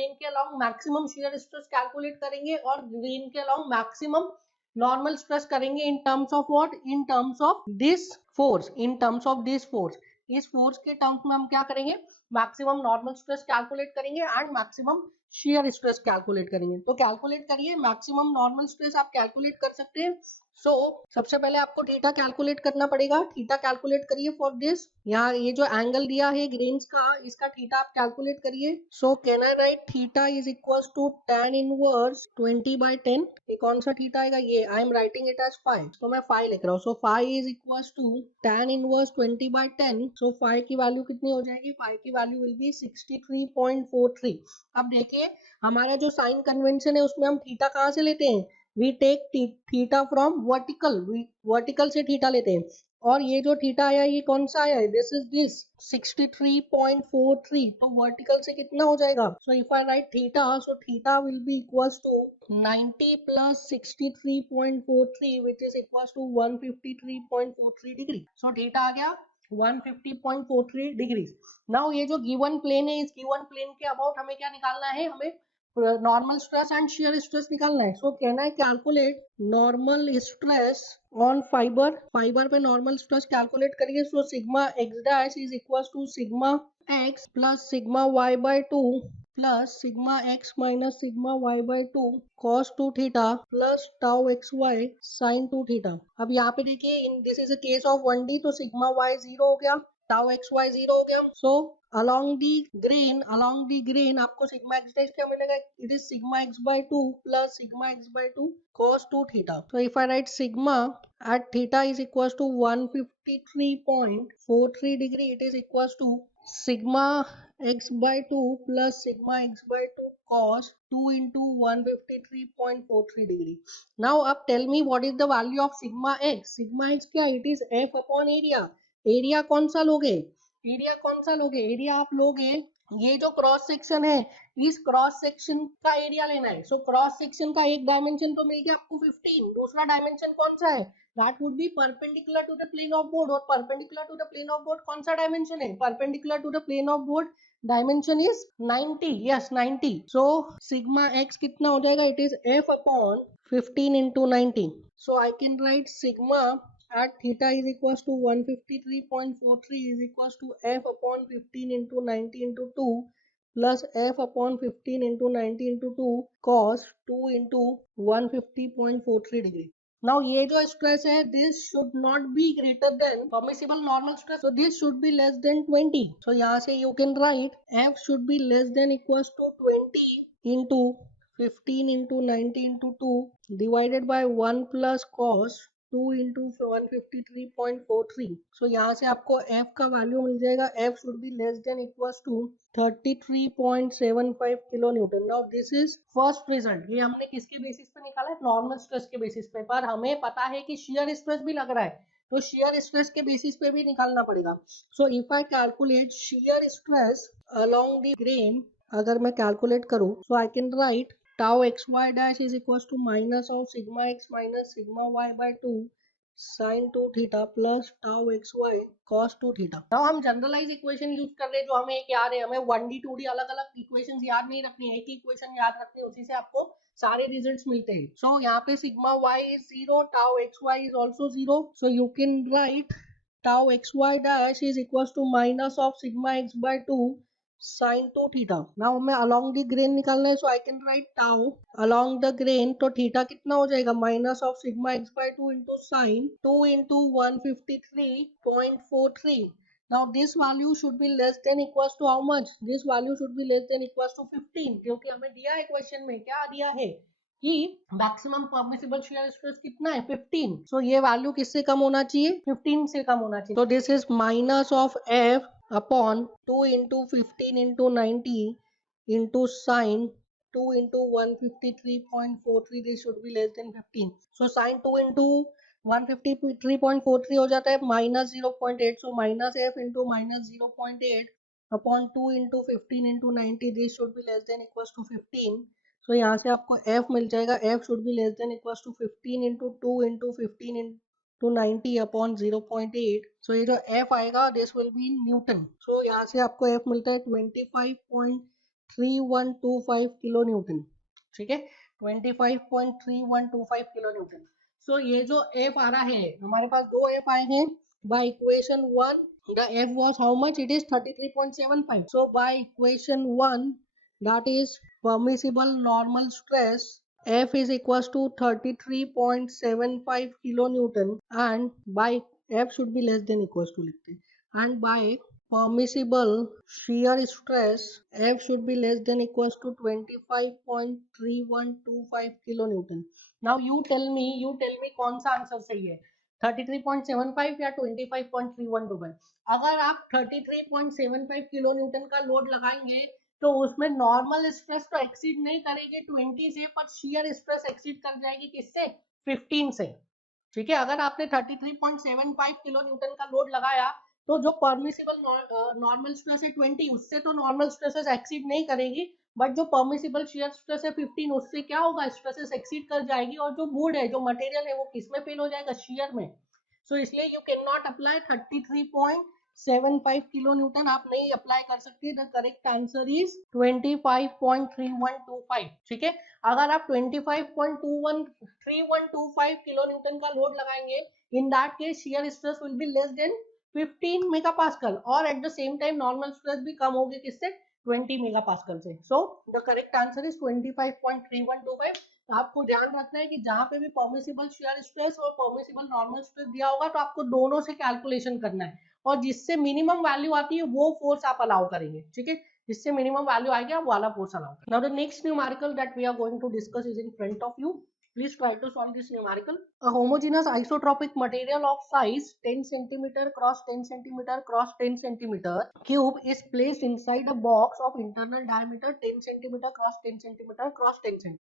maximum shear stress calculate करेंगे और ग्रेन के अलोंग मैक्सिमम नॉर्मल स्ट्रेस करेंगे in terms of what, in terms of this force, in terms of this force. इस फोर्स के टर्म्स में हम क्या करेंगे, मैक्सिमम नॉर्मल स्ट्रेस कैलकुलेट करेंगे and maximum shear stress calculate करेंगे। तो कैलकुलेट करिए, मैक्सिमम नॉर्मल स्ट्रेस आप कैलकुलेट कर सकते हैं। सो सबसे पहले आपको थीटा कैलकुलेट करना पड़ेगा, थीटा कैलकुलेट करिए फॉर दिस। यहाँ ये जो एंगल दिया है ग्रेन्स का, इसका थीटा आप कैलकुलेट करिए। So can I write theta is equal to tan inverse 20/10। ये कौन सा थीटा आएगा, ये I am writing it as 5, तो मैं 5 लिख रहा हूँ। So 5 is equal to tan inverse 20/10। So 5 की वैल्यू कितनी हो जाएगी, 5 की वैल्यू विल बी 63.43। अब देखिए हमारा जो साइन कन्वेंशन है उसमें हम थीटा कहाँ से लेते हैं, we take theta from vertical, vertical से थीटा लेते हैं। और ये जो थीटा आया ये कौन सा आया है, दिस इज दिस 63.43। तो वर्टिकल से कितना हो जाएगा, so if I write theta, so theta will be equals to 90 plus 63.43 which is equals to 153.43 degree. So theta आ गया 150.43 डिग्रीज। नाउ ये जो गिवन प्लेन है, इस गिवन प्लेन के अबाउट हमें क्या निकालना है, हमें normal stress and shear stress निकालना है। So can I calculate normal stress on fibre, fibre पे नॉर्मल स्ट्रेस कैलकुलेट करिए। So sigma x dash is equal to sigma x plus sigma Y by 2 plus sigma x minus sigma Y by 2 cos 2 theta plus tau x y sine 2 theta. अब यहाँ पे देखिए in this is a case of 1D, तो sigma Y 0 हो गया, tau x Y 0 हो गया। So along the grain आपको सिग्मा एक्स डैश क्या मिलेगा, it is sigma x by 2 plus sigma x by 2 cos 2 theta. तो if I write sigma at theta is equals to 153.43 degree, it is equals to sigma x by 2 plus sigma x by 2 cos 2 into 153.43 degree. Now up tell me what is the value of sigma x, sigma x क्या, it is f upon area। Area कौन सा लोगे, area कौन सा लोगे, area आप लोगे ये जो क्रॉस सेक्शन है, इस क्रॉस सेक्शन का एरिया लेना है। सो क्रॉस सेक्शन का एक डायमेंशन तो मिल गया आपको 15, दूसरा डायमेंशन कौन सा है, that would be perpendicular to the plane of board. और perpendicular to the plane of board कौन सा डायमेंशन है, perpendicular to the plane of board dimension is 90, yes 90। So sigma x कितना हो जाएगा, it is f upon 15 into 90। So I can write sigma at theta is equals to 153.43 is equals to f upon 15 into 90 into 2 plus f upon 15 into 90 into 2 cos 2 into 150.43 degree। Now ये जो stress है, this should not be greater than permissible normal stress, so this should be less than 20। so यहाँ से you can write f should be less than equals to 20 into 15 into 90 into 2 divided by 1 plus cos 2 into 153.43। सो यहाँ से आपको f का value मिल जाएगा, f should be less than equals to 33.75 kilo Newton. Now this is first result, ये हमने किसके basis पे निकाला है, नॉर्मल स्ट्रेस के बेसिस पे, पर हमें पता है कि शियर स्ट्रेस भी लग रहा है तो शियर स्ट्रेस के बेसिस पे भी निकालना पड़ेगा। So if I calculate shear stress along the grain, अगर मैं कैलकुलेट करूँ, so I can write tau xy dash is equals to minus of sigma x minus sigma y by 2 sin 2 theta plus tau xy cos 2 theta। now हम generalize equation use कर रहे हैं जो हमें एक याद है, हमें 1D 2D अलग अलग इक्वेशंस याद नहीं रखनी है, एक ही इक्वेशन याद रखनी है, उसी से आपको सारे रिजल्ट्स मिलते हैं। सो यहाँ पे sigma y is 0, tau xy is also 0, so you can write tau xy dash is equals to minus of sigma x by 2 sin 2 theta. Now हमें along the grain निकालना है, so I can write tau along the grain. तो theta कितना हो जाएगा, minus of sigma x by 2 into sin 2 into 153.43. Now this value should be less than equals to how much? This value should be less than equals to 15, क्योंकि हमें दिया है question में, क्या दिया है कि मैक्सिमम परमिसिबल शियर स्ट्रेस कितना है 15. सो ये वैल्यू किससे कम होना चाहिए, 15 से कम होना चाहिए. तो this is minus of f upon 2 into 15 into 90 into sine 2 into 153.43. this should be less than 15. so sine 2 into 153.43 हो जाता है minus 0.8. so minus f into minus 0.8 upon 2 into 15 into 90. this should be less than equals to 15. so यहाँ से आपको f मिल जाएगा, f should be less than equals to 15 into 2 into 15 into 90 upon 0.8. so ये जो f आएगा this will be in Newton. so यहाँ से आपको f मिलता है 25.3125 किलो न्यूटन. ठीक है, 25.3125 किलो न्यूटन. so ये जो f आ रहा है, हमारे पास दो f आए हैं. by equation 1 the f was how much, it is 33.75. so by equation 1 that is permissible normal stress F is equals to 33.75 kilonewton and by F should be less than equals to लिखते हैं, and by permissible shear stress F should be less than equals to 25.3125 kilonewton. Now you tell me कौन सा answer सही है, 33.75 या 25.3125. अगर आप 33.75 kilo Newton का लोड लगाएंगे तो उसमें नॉर्मल स्ट्रेस तो एक्सीड नहीं करेगी 20 से, पर शियर स्ट्रेस एक्सीड कर जाएगी किससे, 15 से. ठीक है, अगर आपने 33.75 किलो न्यूटन का लोड लगाया तो जो परमिसिबल नॉर्मल स्ट्रेस है 20, उससे तो नॉर्मल स्ट्रेसेस एक्सीड नहीं करेगी, बट जो परमिसिबल शियर स्ट्रेस है 15, उससे क्या होगा, स्ट्रेसेस एक्सीड कर जाएगी. और जो वुड है, जो मटेरियल है, वो किसमें फेल हो जाएगा, शियर में. सो इसलिए you can not apply 33.75 kilo Newton, आप नहीं अप्लाई कर सकते. The correct answer is 25.3125. ठीक है, अगर आप 25.3125 किलो न्यूटन का लोड लगाएंगे, in that case shear stress will be less than 15 megapascal और at the same time normal stress भी कम होगी किससे, 20 मेगापास्कल से. So the correct answer is 25.3125. आपको ध्यान रखना है कि जहां पे भी परमिसिबल शियर स्ट्रेस और परमिसिबल नॉर्मल स्ट्रेस दिया होगा तो आपको दोनों से कैलकुलेशन करना है, और जिससे मिनिमम वैल्यू आती है वो फोर्स आप अलाउ करेंगे. ठीक है, जिससे मिनिमम वैल्यू आएगी आप वाला फोर्स अलाउ करेंगे. Now the next numerical that we are going to discuss is in front of you. Please try to solve this numerical. A homogeneous isotropic material of size 10 cm cross 10 cm cross 10 cm cube is placed inside a box of internal diameter 10 cm cross 10 cm cross 10 cm.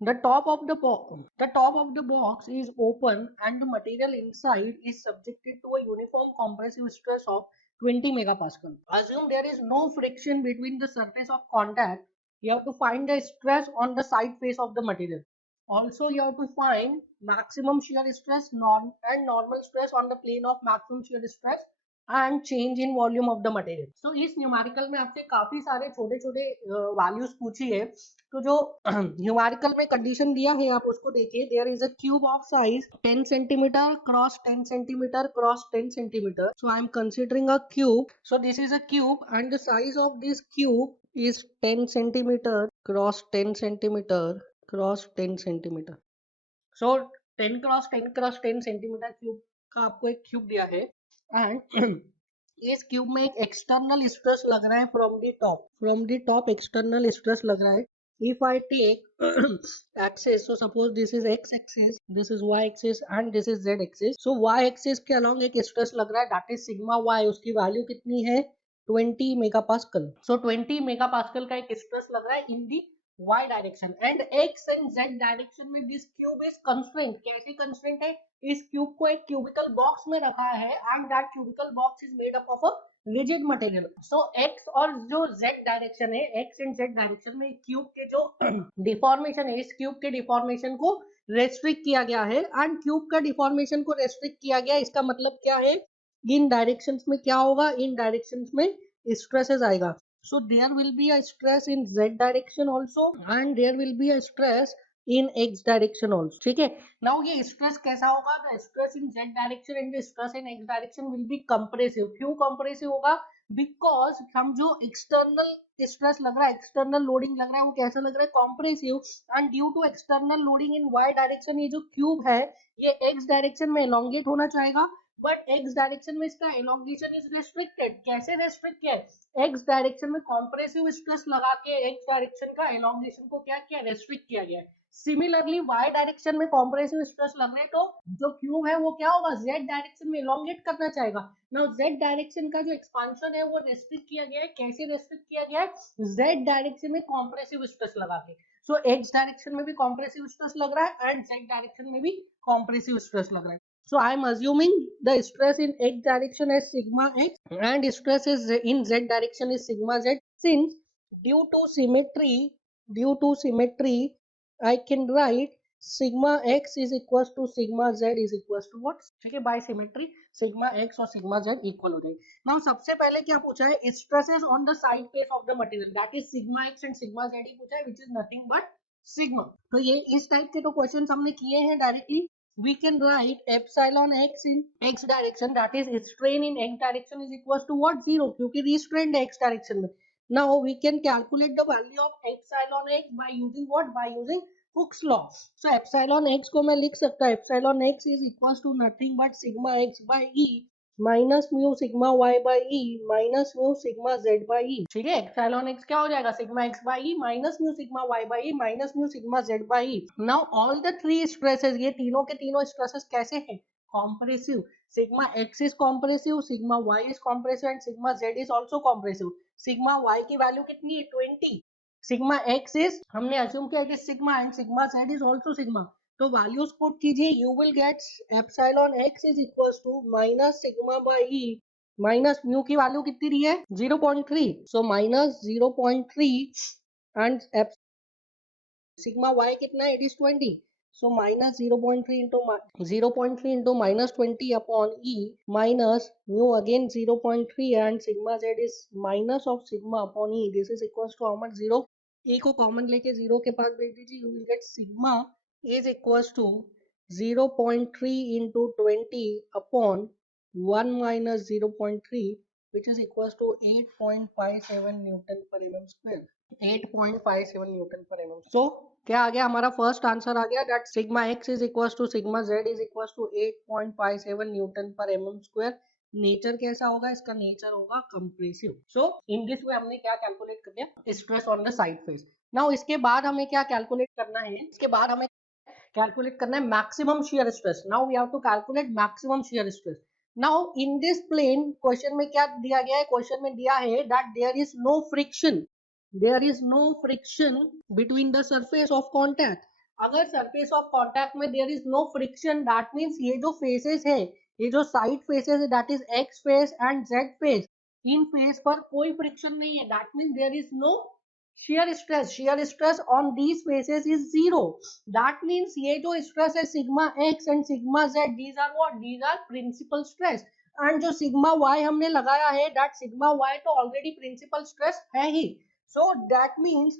The top of the box is open and the material inside is subjected to a uniform compressive stress of 20 megapascal. Assume there is no friction between the surface of contact. You have to find the stress on the side face of the material. Also, you have to find maximum shear stress and normal stress on the plane of maximum shear stress and change in volume of the material. So इस numerical में आपसे काफी सारे छोटे छोटे values पूछी है. तो जो न्यूमेरिकल में कंडीशन दिया है आप उसको देखिए. There is a cube of size 10 centimetre cross 10 centimetre cross 10 centimetre. So I am considering a cube. So this is a cube and the size of this cube is 10 centimeter cross 10 centimeter cross 10 centimetre. So 10 cross 10 cross 10 centimetre cube का आपको एक cube दिया है and इस cube में एक external stress लग रहा है from the top external stress लग रहा है. if I take axis, so suppose this is x axis, this is y axis and this is z axis. so y axis के along एक स्ट्रेस लग रहा है that is sigma y. उसकी value कितनी है, 20 मेगापास्कल. सो 20 मेगापास्कल का एक स्ट्रेस लग रहा है इन दी y direction and x and z direction में दिस क्यूब इज कंस्ट्रेंट. कैसे कंस्ट्रेंट है, इस क्यूब को एक क्यूबिकल बॉक्स में रखा है and that cubical box is made up of a rigid material. So x और जो z डायरेक्शन है, x एंड z डायरेक्शन में क्यूब के जो डिफॉर्मेशन है, इस क्यूब के डिफॉर्मेशन को रेस्ट्रिक्ट किया गया है एंड क्यूब का डिफॉर्मेशन को रेस्ट्रिक्ट किया गया. इसका मतलब क्या है, इन डायरेक्शंस में क्या होगा, इन डायरेक्शंस में स्ट्रेसेस आएगा. So there will be a stress in z direction also and there will be a stress in x direction also. ठीक है, now ये stress कैसा होगा, the stress in z direction and the stress in x direction will be compressive. क्यों compressive होगा, because हम जो external stress लग रहा है, एक्सटर्नल लोडिंग लग रहा है, वो कैसा लग रहा है, compressive, and due to external loading in y direction, ये जो क्यूब है ये एक्स डायरेक्शन में एलोंगेट होना चाहेगा, बट एक्स डायरेक्शन में इसका एलोंगेशन इज रेस्ट्रिक्टेड। कैसे रेस्ट्रिक्ट किया है, एक्स डायरेक्शन में कॉम्प्रेसिव स्ट्रेस लगा के एक्स डायरेक्शन का एलोंगेशन को क्या किया, रेस्ट्रिक्ट किया गया है। सिमिलरली वाई डायरेक्शन में कॉम्प्रेसिव स्ट्रेस लगने तो जो क्यूब है वो क्या होगा, जेड डायरेक्शन में एलोंगेट करना चाहेगा। नाउ जेड डायरेक्शन का जो एक्सपांशन है वो रेस्ट्रिक्ट किया गया है। कैसे रेस्ट्रिक्ट किया गया है, जेड डायरेक्शन में कॉम्प्रेसिव स्ट्रेस लगा के। सो एक्स डायरेक्शन में भी कॉम्प्रेसिव स्ट्रेस लग रहा है एंड जेड डायरेक्शन में भी कॉम्प्रेसिव स्ट्रेस लग रहा है। So I am assuming the stress in x direction is sigma x and stress is in z direction is sigma z. Since due to symmetry, I can write sigma x is equals to sigma z is equals to what? ठीक है, by symmetry sigma x और sigma z equal हो जाएगी। Now सबसे पहले क्या पूछा है, stresses on the side face of the material, that is sigma x and sigma z ही पूछा है, which is nothing but sigma। तो ये इस टाइप के तो क्वेश्चन हमने किए हैं directly. We can write epsilon x in x direction, that is strain in x direction is equals to what, 0, क्योंकि restrained x direction में। Now we can calculate the value of epsilon x by using what, by using Hooke's law। So epsilon x को मैं लिख सकता हूँ, epsilon x is equals to nothing but sigma x by e minus mu sigma y by e minus mu sigma z by e। ठीक है, epsilon x क्या हो जाएगा, sigma x by e minus mu sigma y by e minus mu sigma z by e। Now all the three stresses, ये तीनों के तीनों stresses कैसे हैं, compressive. Sigma x is compressive, sigma y is compressive and sigma z is also compressive. Sigma y की value कितनी है, 20। Sigma x is, हमने अज्यूम किया कि sigma and sigma z is also sigma, तो वैल्यूज पुट कीजिए, you will get epsilon x is equals to minus sigma by e minus mu की value कितनी दी है, 0.3, so minus 0.3 and sigma y कितना है, it is 20, so minus 0.3 into 0.3 into minus 20 upon e minus mu again 0.3 and sigma z is minus of sigma upon e, this is equals to how much, 0। e को common लेके 0 के पास भेज दीजिए, you will get sigma is equals to 0.3 into 20 upon 1 minus 0.3 which is equals to 8.57 Newton per mm square। 8.57 newton per mm. So क्या आ गया, हमारा first answer आ गया, that sigma x is equals to sigma z is equals to 8.57 newton per mm square. Nature कैसा होगा, इसका nature होगा compressive. So in this way हमने क्या कैलकुलेट कर दिया, stress on the side face. Now इसके बाद हमें क्या कैलकुलेट करना है, इसके बाद हमें कैलकुलेट करना है maximum shear stress. Now we have to calculate maximum shear stress. Now in this plane question में क्या दिया गया है, क्वेश्चन में दिया है that there is no friction, there is no friction between the surface of contact। अगर surface of contact में there is no friction, that means ये जो faces है, ये जो side faces है, that is x face and z face, in face पर कोई friction नहीं है, that means there is no shear stress। shear stress on these faces is 0, that means ये जो stress है sigma x and sigma z, these are what, these are principal stress। and जो sigma y हमने लगाया है, that sigma y तो already principal stress है ही। So that means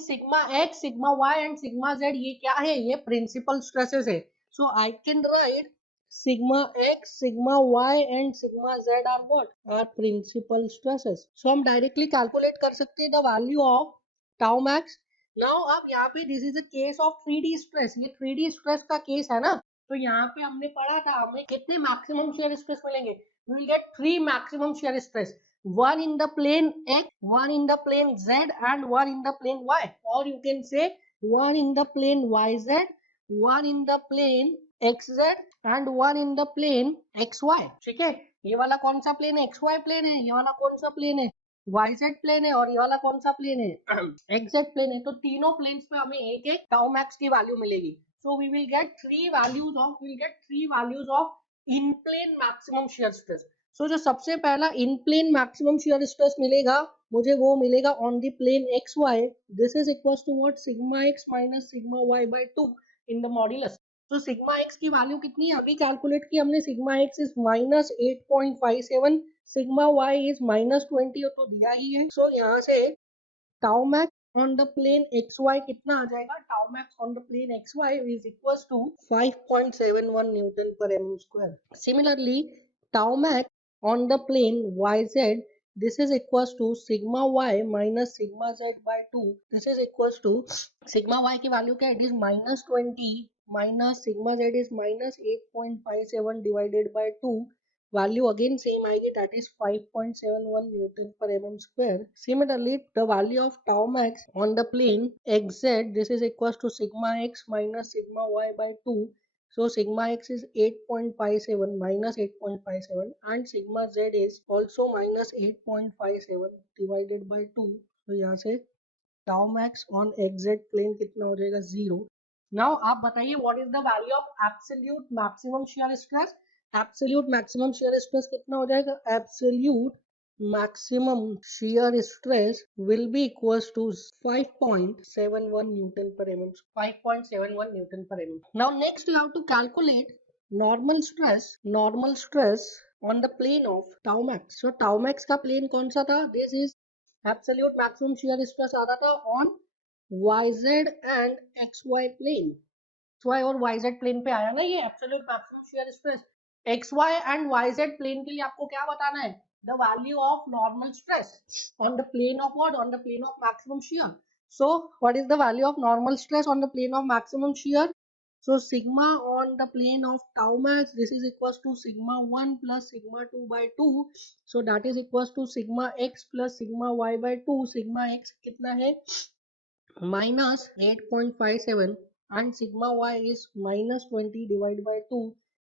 sigma x, sigma y and sigma z ये क्या है, ये principal stresses है। So I can write sigma x, sigma y and sigma z are what, are principal stresses। So हम directly calculate कर सकते हैं the value of tau max। Now अब यहाँ पे this is a case of 3D stress, ये 3D stress का case है ना, तो यहाँ पे हमने पढ़ा था हमें कितने maximum shear stress मिलेंगे, we will get 3 maximum shear stress, one in the plane x, one in the plane z and one in the plane y, or you can say one in the plane yz, one in the plane xz and one in the plane xy। ठीक है, ये वाला कौन सा plane है, xy plane है, ये वाला कौन सा प्लेन है, yz प्लेन है, और ये वाला कौन सा प्लेन है, xz प्लेन है। तो तीनों प्लेन्स पे हमें एक एक टाउ मैक्स की वैल्यू मिलेगी। So we will get three values of in plane maximum shear stress. So जो सबसे पहला in plane maximum shear stress मिलेगा मुझे, वो मिलेगा on the plane X Y, this is equals to what, sigma x minus sigma Y by 2 in the modulus. तो sigma X की value कितनी है, अभी कैलकुलेट की हमने, sigma x is minus 8.57, sigma Y is minus 20, तो दिया ही है। सो यहाँ से tau max on the plane xy कितना आ जाएगा, tau max on the plane xy is equals to 5.71 newton per mm square. Similarly tau max on the plane yz this is equals to sigma y minus sigma z by 2. This is equals to sigma y की value क्या है? It is minus 20 minus sigma z is minus 8.57 divided by 2. Value again same आएगी, that is 5.71 Newton per mm square. Similarly, the value of tau max on the plane xz, this is equals to sigma x minus sigma y by 2. So sigma x is 8.57 minus 8.57 and sigma z is also minus 8.57 divided by 2. तो यहाँ से tau max on xz plane कितना हो जाएगा? 0. Now आप बताइए what is the value of absolute maximum shear stress? Absolute maximum shear stress कितना हो जाएगा? Absolute maximum shear stress will be equals to 5.71 Newton per mm. 5.71 Newton per mm. Now next you have to calculate normal stress on the plane of tau max. So tau max का plane कौन सा था? This is absolute maximum shear stress आ रहा था on YZ and XY plane. XY और YZ plane पे आया ना ये absolute maximum shear stress. XY and YZ plane के लिए आपको क्या बताना है? The value of normal stress on the plane of what? On the plane of maximum shear. So what is the value of normal stress on the plane of maximum shear? So sigma on the plane of tau max, this is equals to sigma 1 plus sigma 2 by 2. So that is equals to sigma x plus sigma y by 2. Sigma x कितना है? Minus 8.57 and sigma y is minus 20 divided by 2.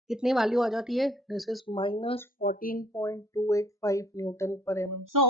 कितनी value आ जाती है? This is minus 14.285 newton per m. So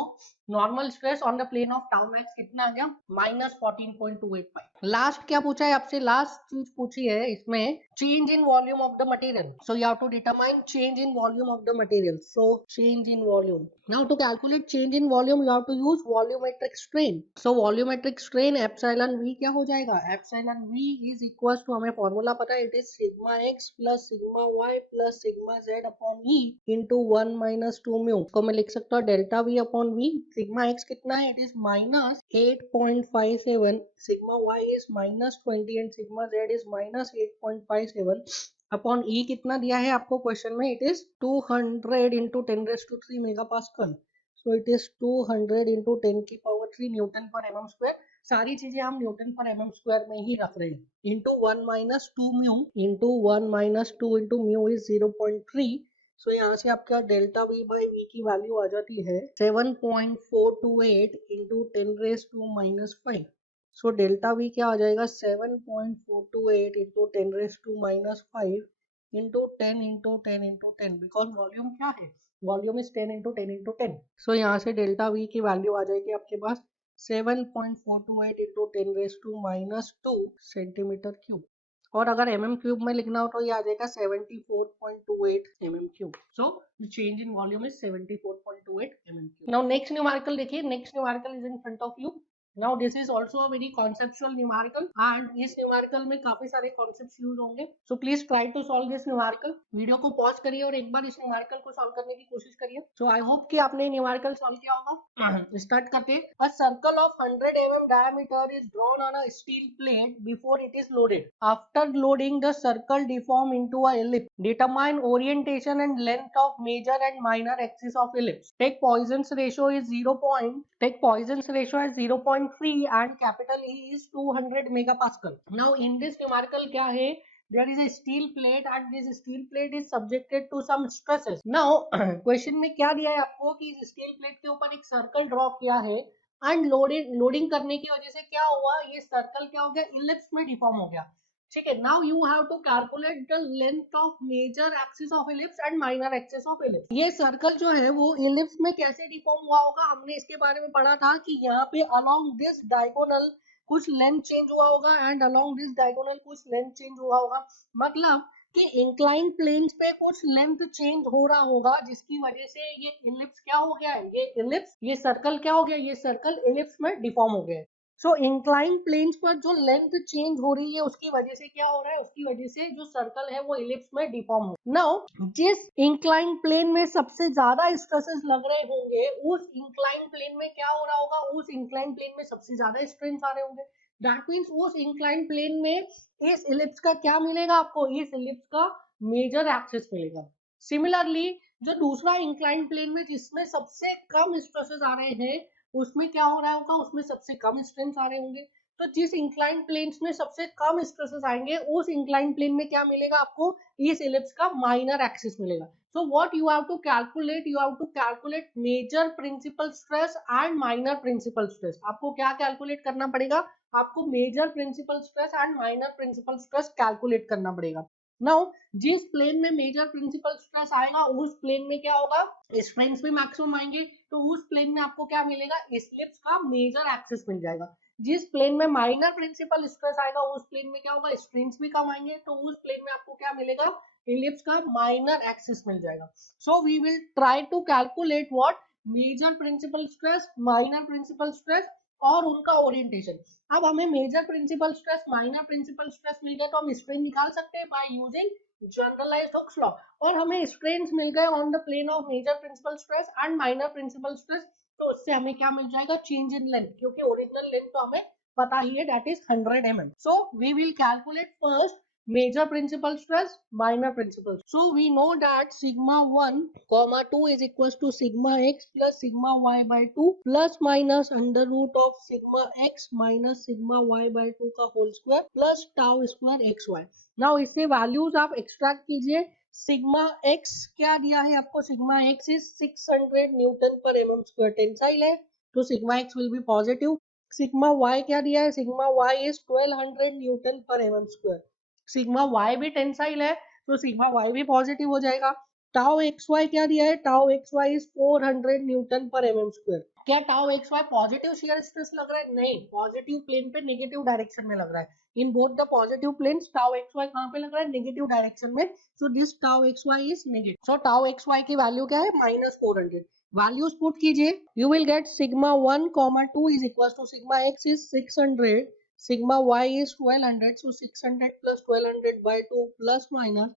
normal stress on the plane of tau max कितना आ गया? Minus 14.285. Last क्या पूछा है आपसे? लास्ट चीज पूछी है इसमें change in volume of the material. So you have to determine change in volume of the material. So change in volume. Now to calculate change in volume you have to use volumetric strain. So volumetric strain epsilon v क्या हो जाएगा? Epsilon v is equal to, हमें formula पता है, it is sigma x plus sigma y plus sigma z upon e into 1 minus 2 mu. को मैं लिख सकता हूँ delta v upon v. Sigma x कितना है? It is minus 8.57, sigma y is minus 20 and sigma z is minus 8.57 upon e कितना दिया है आपको क्वेश्चन में? It is 200 into 10⁻³ mega pascal. So it is 200 into 10⁻³ Newton per m square. सारी चीजें हम न्यूटन पर एम स्क्वायर में ही रख रहे हैं. Into 1 minus 2 mu into 1 minus 2 into mu is 0.3. सो यहाँ से आपका डेल्टा v बाई v की वैल्यू आ जाती है 7.428 इंटू 10⁻⁻5. सो डेल्टा v क्या आ जाएगा? 7.428 into 10⁻⁻5 into 10 into 10 into 10, because volume क्या है? Volume is 10 into 10 into 10. सो यहाँ से डेल्टा v की वैल्यू आ जाएगी आपके पास 7.428 इंटू 10⁻⁻2 सेंटीमीटर क्यूब. और अगर mm क्यूब में लिखना हो तो ये आ जाएगा 74.28 mm cube. So the change in volume is 74.28 mm cube. Now next numerical देखिए. Next numerical is in front of you. Now this is also a very conceptual numerical and इस numerical में काफी सारे concepts यूज होंगे. So please try to solve this numerical. Video को pause करिए और एक बार इस numerical को solve करने की कोशिश करिए. So I hope कि आपने numerical solve किया होगा. Start करते हैं. A circle of 100 mm diameter is drawn on a steel plate before it is loaded. After loading, the circle deform into a ellipse. Determine orientation and length of major and minor axis of ellipse. Take Poisson's ratio is 0.3 and capital E is 200 megapascal. Now in this numerical क्या है? There is a steel plate and this steel plate is subjected to some stresses. Now question में क्या दिया है आपको कि steel plate के ऊपर एक सर्कल ड्रॉ किया है एंड लोडिंग करने की वजह से क्या हुआ? ये सर्कल क्या हो गया? इलिप्स में डिफॉर्म हो गया. ठीक है. Now you have to calculate the length of major axis of ellipse and minor axis of ellipse. ये सर्कल जो है वो इलिप्स में कैसे डिफॉर्म हुआ होगा? हमने इसके बारे में पढ़ा था कि यहाँ पे अलोंग दिस डायगोनल कुछ लेंथ चेंज हुआ होगा एंड अलोंग दिस डायगोनल कुछ लेंथ चेंज हुआ होगा. मतलब कि इंक्लाइन प्लेन्स पे कुछ लेंथ चेंज हो रहा होगा जिसकी वजह से ये इलिप्स क्या हो गया है? ये इलिप्स, ये सर्कल क्या हो गया? ये सर्कल इलिप्स में डिफॉर्म हो गया है. सो इंक्लाइन प्लेन्स पर जो लेंथ चेंज हो रही है उसकी वजह से क्या हो रहा है? उसकी वजह से जो सर्कल है वो इलिप्स में डिफॉर्म हो. नाउ जिस इंक्लाइन प्लेन में सबसे ज्यादा स्ट्रेसेस लग रहे होंगे उस इंक्लाइन प्लेन में क्या हो रहा होगा? उस इंक्लाइन प्लेन में सबसे ज्यादा स्ट्रेंथ आ रहे होंगे. दैट मीन्स उस इंक्लाइन प्लेन में इस इलिप्स का क्या मिलेगा आपको? इस इलिप्स का मेजर एक्सिस मिलेगा. सिमिलरली जो दूसरा इंक्लाइन प्लेन में जिसमें सबसे कम स्ट्रेसेस आ रहे हैं उसमें क्या हो रहा होगा, उसमें सबसे कम स्ट्रेंथ आ रहे होंगे। तो जिस इंक्लाइन प्लेन्स में सबसे कम स्ट्रेसेस आएंगे उस इंक्लाइन प्लेन में क्या मिलेगा आपको, इस इलिप्स का माइनर एक्सिस मिलेगा। So what you have to calculate, you have to calculate major principal stress and minor principal stress. आपको क्या कैलकुलेट करना पड़ेगा, आपको major principal stress and minor principal stress calculate करना पड़ेगा। नाउ जिस प्लेन में मेजर प्रिंसिपल स्ट्रेस आएगा उस प्लेन में क्या होगा, स्ट्रेंथ भी मैक्सिमम आएंगे, तो उस प्लेन में आपको क्या मिलेगा, इलिप्स का मेजर एक्सिस मिल जाएगा। जिस प्लेन में माइनर प्रिंसिपल स्ट्रेस आएगा उस प्लेन में क्या होगा, स्ट्रेंथ भी कम आएंगे, तो उस प्लेन में आपको क्या मिलेगा, इलिप्स का माइनर एक्सिस मिल जाएगा। So we will try to calculate what, major principal stress, minor principal stress और उनका ओरिएंटेशन। अब हमें major principal stress, minor principal stress मिल गया तो हम स्ट्रेन निकाल सकते हैं by using generalised Hooke's law. और हमें स्ट्रेन्स मिल गए on the plane of major principal stress and minor principal stress, तो उससे हमें क्या मिल जाएगा, चेंज इन लेंथ, क्योंकि ओरिजिनल लेंथ तो हमें पता ही है, that is 100 mm। So we will calculate first major principal stress, minor principal. So we know that sigma 1 comma 2 is equals to sigma x plus sigma y by 2 plus minus under root of sigma x minus sigma y by 2 का whole square plus tau square xy। now इससे values आप extract कीजिए। Sigma x क्या दिया है आपको, sigma x is 600 newton per mm square tensile है, तो sigma x will be positive. Sigma y क्या दिया है, sigma Y is 1200 newton per mm square, sigma y भी टेंसाइल है तो सिग्मा वाई भी पॉजिटिव हो जाएगा। टाउ एक्स वाई क्या दिया है, tau x y is 400 newton per mm square. क्या tau x y positive shear stress लग रहा है, नहीं, पॉजिटिव प्लेन पे नेगेटिव डायरेक्शन में लग रहा है। In both the positive planes tau x y कहां पे लग रहा है, नेगेटिव डायरेक्शन में, so this tau x y is negative. सो टाउ एक्स वाई की वैल्यू क्या है, -400। वैल्यूज पुट कीजिए, you will gate sigma 1 2 is equal to sigma x is 600, sigma y is 1200, so 600 plus 1200 by 2 plus minus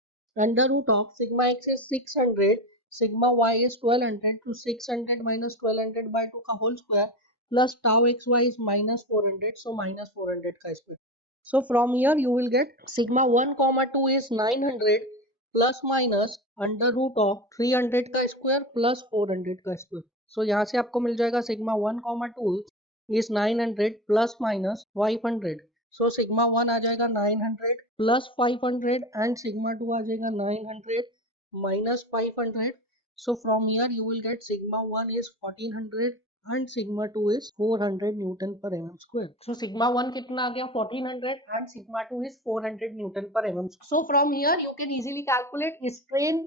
under root of sigma x is 600, sigma y is 1200, so 600 minus 1200 by 2 का whole square plus tau xy is minus 400, so minus 400 का square। So from here you will get sigma 1 2 is 900 plus minus under root of 300 का square plus 400 का square। So यहाँ से आपको मिल जाएगा sigma 1 2 is 900 plus minus 500, so sigma 1 आ जाएगा 900 plus 500 and sigma 2 आ जाएगा 900 minus 500, so from here you will get sigma 1 is 1400 and sigma 2 is 400 newton per mm square। so sigma 1 कितना आ गया 1400 and sigma 2 is 400 newton per mm। so from here you can easily calculate strain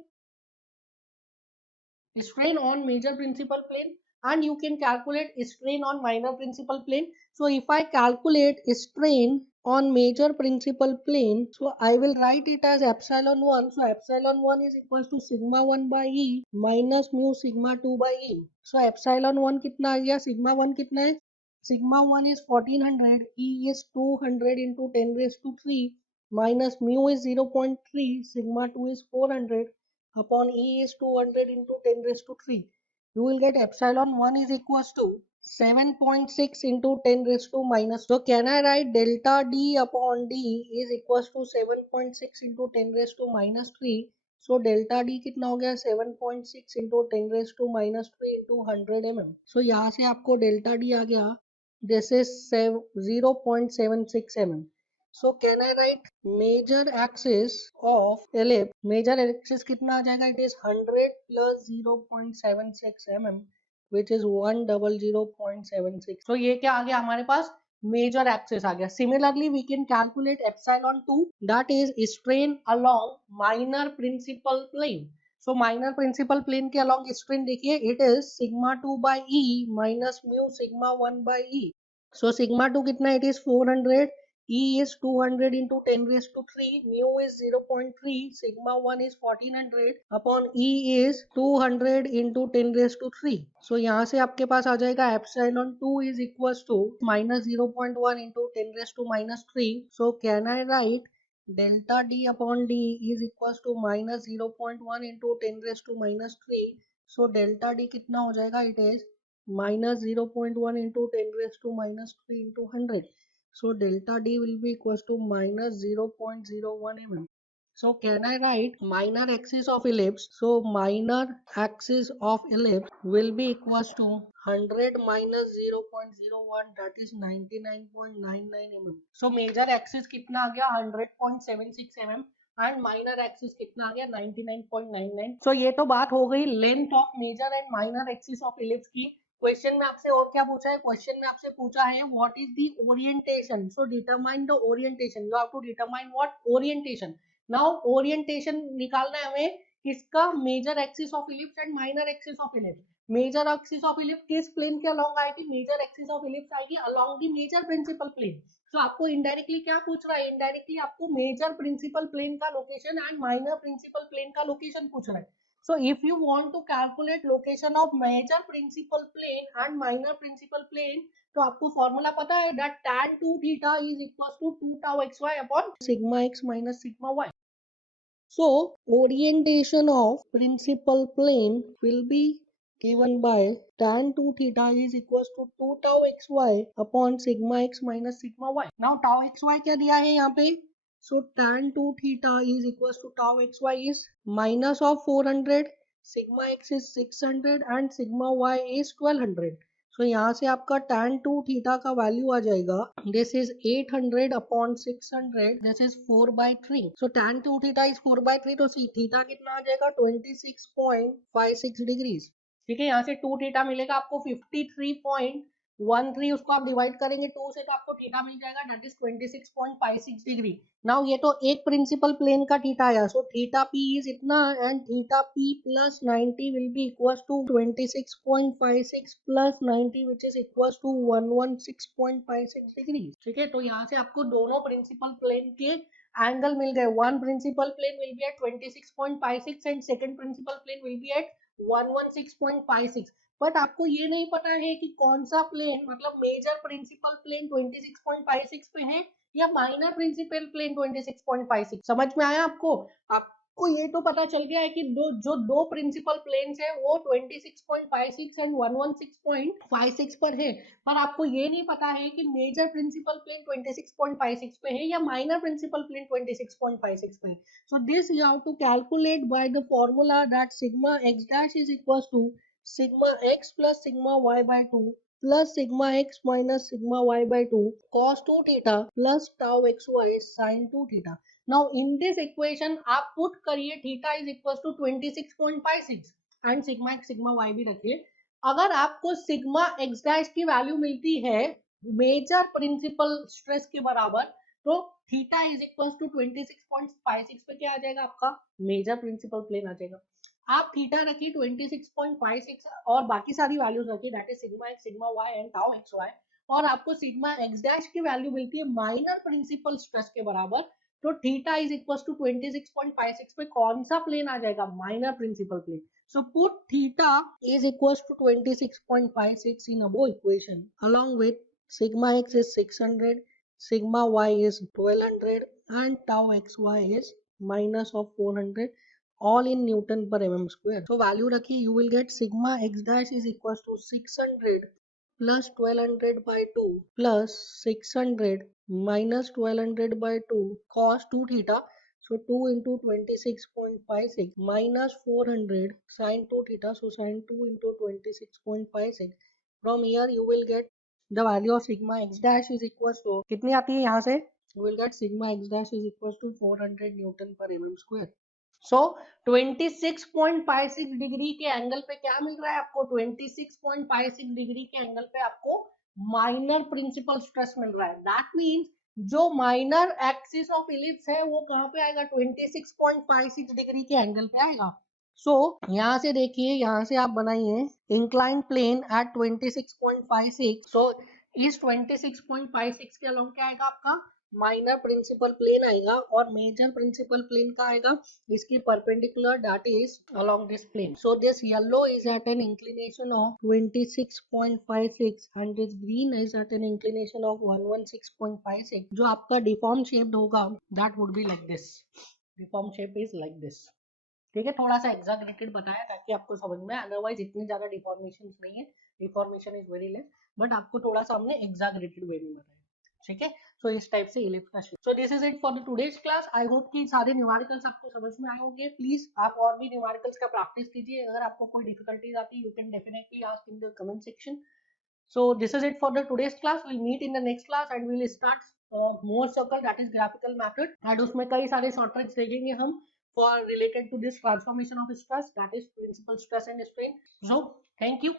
on major principal plane and you can calculate strain on minor principal plane। so if I calculate strain on major principal plane, so I will write it as epsilon 1, so epsilon 1 is equals to sigma 1 by e minus mu sigma 2 by e। so epsilon 1 कितना आ गया, sigma 1 कितना है, sigma 1 is 1400, e is 200 into 10 raised to 3 minus mu is 0.3, sigma 2 is 400 upon e is 200 into 10 raised to 3, you will get epsilon 1 is equals to 7.6 into 10 raised to minus। So can I write delta d upon d is equals to 7.6 into 10 raised to minus 3। So delta d कितना हो गया 7.6 into 10 raised to minus 3 into 100 mm। So यहाँ से आपको delta d आ गया, this is 0.76 mm। So can I write major axis of ellipse, major axis कितना आ जाएगा, it is 100 plus 0.76 mm which is 100.76। so ये क्या आ गया हमारे पास, major axis आ गया। similarly we can calculate epsilon 2, that is strain along minor principal plane। so minor principal plane के along strain देखिए, it is sigma 2 by e minus mu sigma 1 by e। so sigma 2 कितना, it is 400, E is 200 into 10 raised to 3, mu is 0.3, sigma 1 is 1400 upon E is 200 into 10 raised to 3। So यहाँ से आपके पास आ जाएगा epsilon 2 is equals to minus 0.1 into 10 raised to minus 3। So can I write delta D upon D is equals to minus 0.1 into 10 raised to minus 3। So delta D कितना हो जाएगा, it is minus 0.1 into 10 raised to minus 3 into 100। So delta D will be equals to minus 0.01 mm। So can I write minor axis of ellipse? So minor axis of ellipse will be equals to 100 minus 0.01, that is 99.99 mm. So major axis कितना आ गया 100.76 mm and minor axis कितना आ गया 99.99. सो ये तो बात हो गई length of major and minor axis of ellipse की. क्वेश्चन में आपसे और क्या पूछा है? क्वेश्चन में आपसे पूछा है what is the orientation. So determine the orientation. You have to determine what orientation. Now orientation निकालना है हमें किसका? Major axis of ellipse and minor axis of ellipse. मेजर एक्सिस ऑफ इलिप्स किस प्लेन के अलोंग आएगी? मेजर एक्सिस ऑफ इलिप्स आएगी along the major principal plane. तो आपको इनडायरेक्टली क्या पूछ रहा है? इनडायरेक्टली आपको मेजर प्रिंसिपल प्लेन का location and minor principal plane का लोकेशन पूछ रहा है. So if you want to calculate location of major principal plane and minor principal plane, तो आपको फॉर्मूला पता है that tan 2 theta is equals to 2 tau xy upon sigma x minus sigma y. So orientation of principal plane will be given by tan 2 theta is equals to 2 tau xy upon sigma x minus sigma y. Now tau xy क्या दिया है यहाँ पे? So tan 2 theta is equals to tau xy is minus of 400, sigma x is 600 and sigma y is 1200. So यहाँ से आपका tan 2 theta का value आ जाएगा, this is 800 upon 600, this is 4/3. So tan 2 theta is 4/3, तो theta कितना आ जाएगा 26.56 degrees. ठीक है, यहाँ से 2 थीटा मिलेगा आपको 53.13, उसको आप डिवाइड करेंगे 2 से तो आपको थीटा मिल जाएगा दैट इज 26.56 डिग्री. नाउ ये तो एक प्रिंसिपल प्लेन का थीटा आया. सो थीटा पी इज इतना and theta p plus 90 will be equals to 26.56 plus 90 which is equals to 116.56 degree. ठीक है, तो यहाँ से आपको दोनों प्रिंसिपल प्लेन के एंगल मिल गए. One principal plane will be at 26.56 and second principal plane will be at 116.56. But आपको ये नहीं पता है कि कौन सा प्लेन, मतलब मेजर प्रिंसिपल प्लेन 26.56 पे है या माइनर प्रिंसिपल प्लेन 26.56. समझ में आया आपको? आपको ये तो पता चल गया है कि दो प्रिंसिपल प्लेन्स है वो 26.56 एंड 116.56 पर है, पर आपको ये नहीं पता है कि मेजर प्रिंसिपल प्लेन 26.56 पे है या माइनर प्रिंसिपल प्लेन 26.56 पे है. So this you have to calculate by the formula that sigma x dash is equals to sigma x plus sigma y by 2 plus sigma x minus sigma y by 2 cos 2 theta plus tau xy sin 2 theta. Now in this equation आप put करिए theta is equals to 26.56 and sigma x sigma y भी रखिए. अगर आपको sigma x dash की value मिलती है major principal stress के बराबर, तो थीटा इज इक्वल्स टू 26.56 पे क्या आ जाएगा? आपका मेजर प्रिंसिपल प्लेन आ जाएगा. आप थीटा रखिए 26.56 और बाकी सारी वैल्यूज रखिए that is sigma x sigma y and tau x y, और आपको सिग्मा एक्स डैश की वैल्यू मिलती है माइनर प्रिंसिपल स्ट्रेस के बराबर, तो थीटा इज इक्वल्स टू 26.56 पे कौन सा प्लेन आ जाएगा? Minor principal plane. So put theta is equals to 26.56 in above equation along with sigma x is 600, sigma y is 1200 and tau xy is minus of 400, all in Newton per mm square. So value रखिए, you will get sigma x dash is equals to 600 plus 1200 by 2 plus 600 minus 1200 by 2 cos 2 theta. So 2 into 26.56 minus 400 sin 2 theta. So sin 2 into 26.56. From here you will get the value of sigma x dash is equals to कितनी आती है यहाँ से? You will get sigma x dash is equals to 400 Newton per mm square. So 26.56 degree के angle पे क्या मिल रहा है आपको? 26.56 डिग्री के एंगल पे आपको माइनर प्रिंसिपल स्ट्रेस मिल रहा है. दैट मींस जो माइनर एक्सिस ऑफ इलिप्स है वो कहाँ पे आएगा? 26.56 डिग्री के एंगल पे आएगा. सो यहाँ से देखिए, यहाँ से आप बनाइए इंक्लाइन प्लेन एट 26.56. सो इस 26.56 के अलोंग क्या आएगा आपका? माइनर प्रिंसिपल प्लेन आएगा और मेजर प्रिंसिपल प्लेन का आएगा इसकी perpendicular that is along this plane. So this yellow is at an inclination of 26.56 and this green is at an inclination of 116.56. जो आपका डिफॉर्म शेप्ड होगा that would be like this. Deform shape is like this. ठीक है, थोड़ा सा exaggerated बताया ताकि आपको समझ में, अदरवाइज इतनी ज्यादा डिफॉर्मेशन नहीं है, deformation is very less, but आपको थोड़ा सा हमने एग्जैगरेटेड वे में बताया. ठीक है। सो इस टाइप से इलिप्स का shape. So this is it for the today's class. I hope कि सारे न्यूमेरिकल्स आपको समझ में आए होंगे। प्लीज आप और भी न्यूमेरिकल्स का प्रैक्टिस कीजिए। अगर आपको कोई डिफिकल्टीज आती, you can definitely ask in the comment section. So this is it for the today's class. We'll meet in the next class and we'll start more circle, that is graphical method, and उसमें कई सारे short tricks देखेंगे हम for related to this transformation of stress, that is principal stress and strain. So thank you.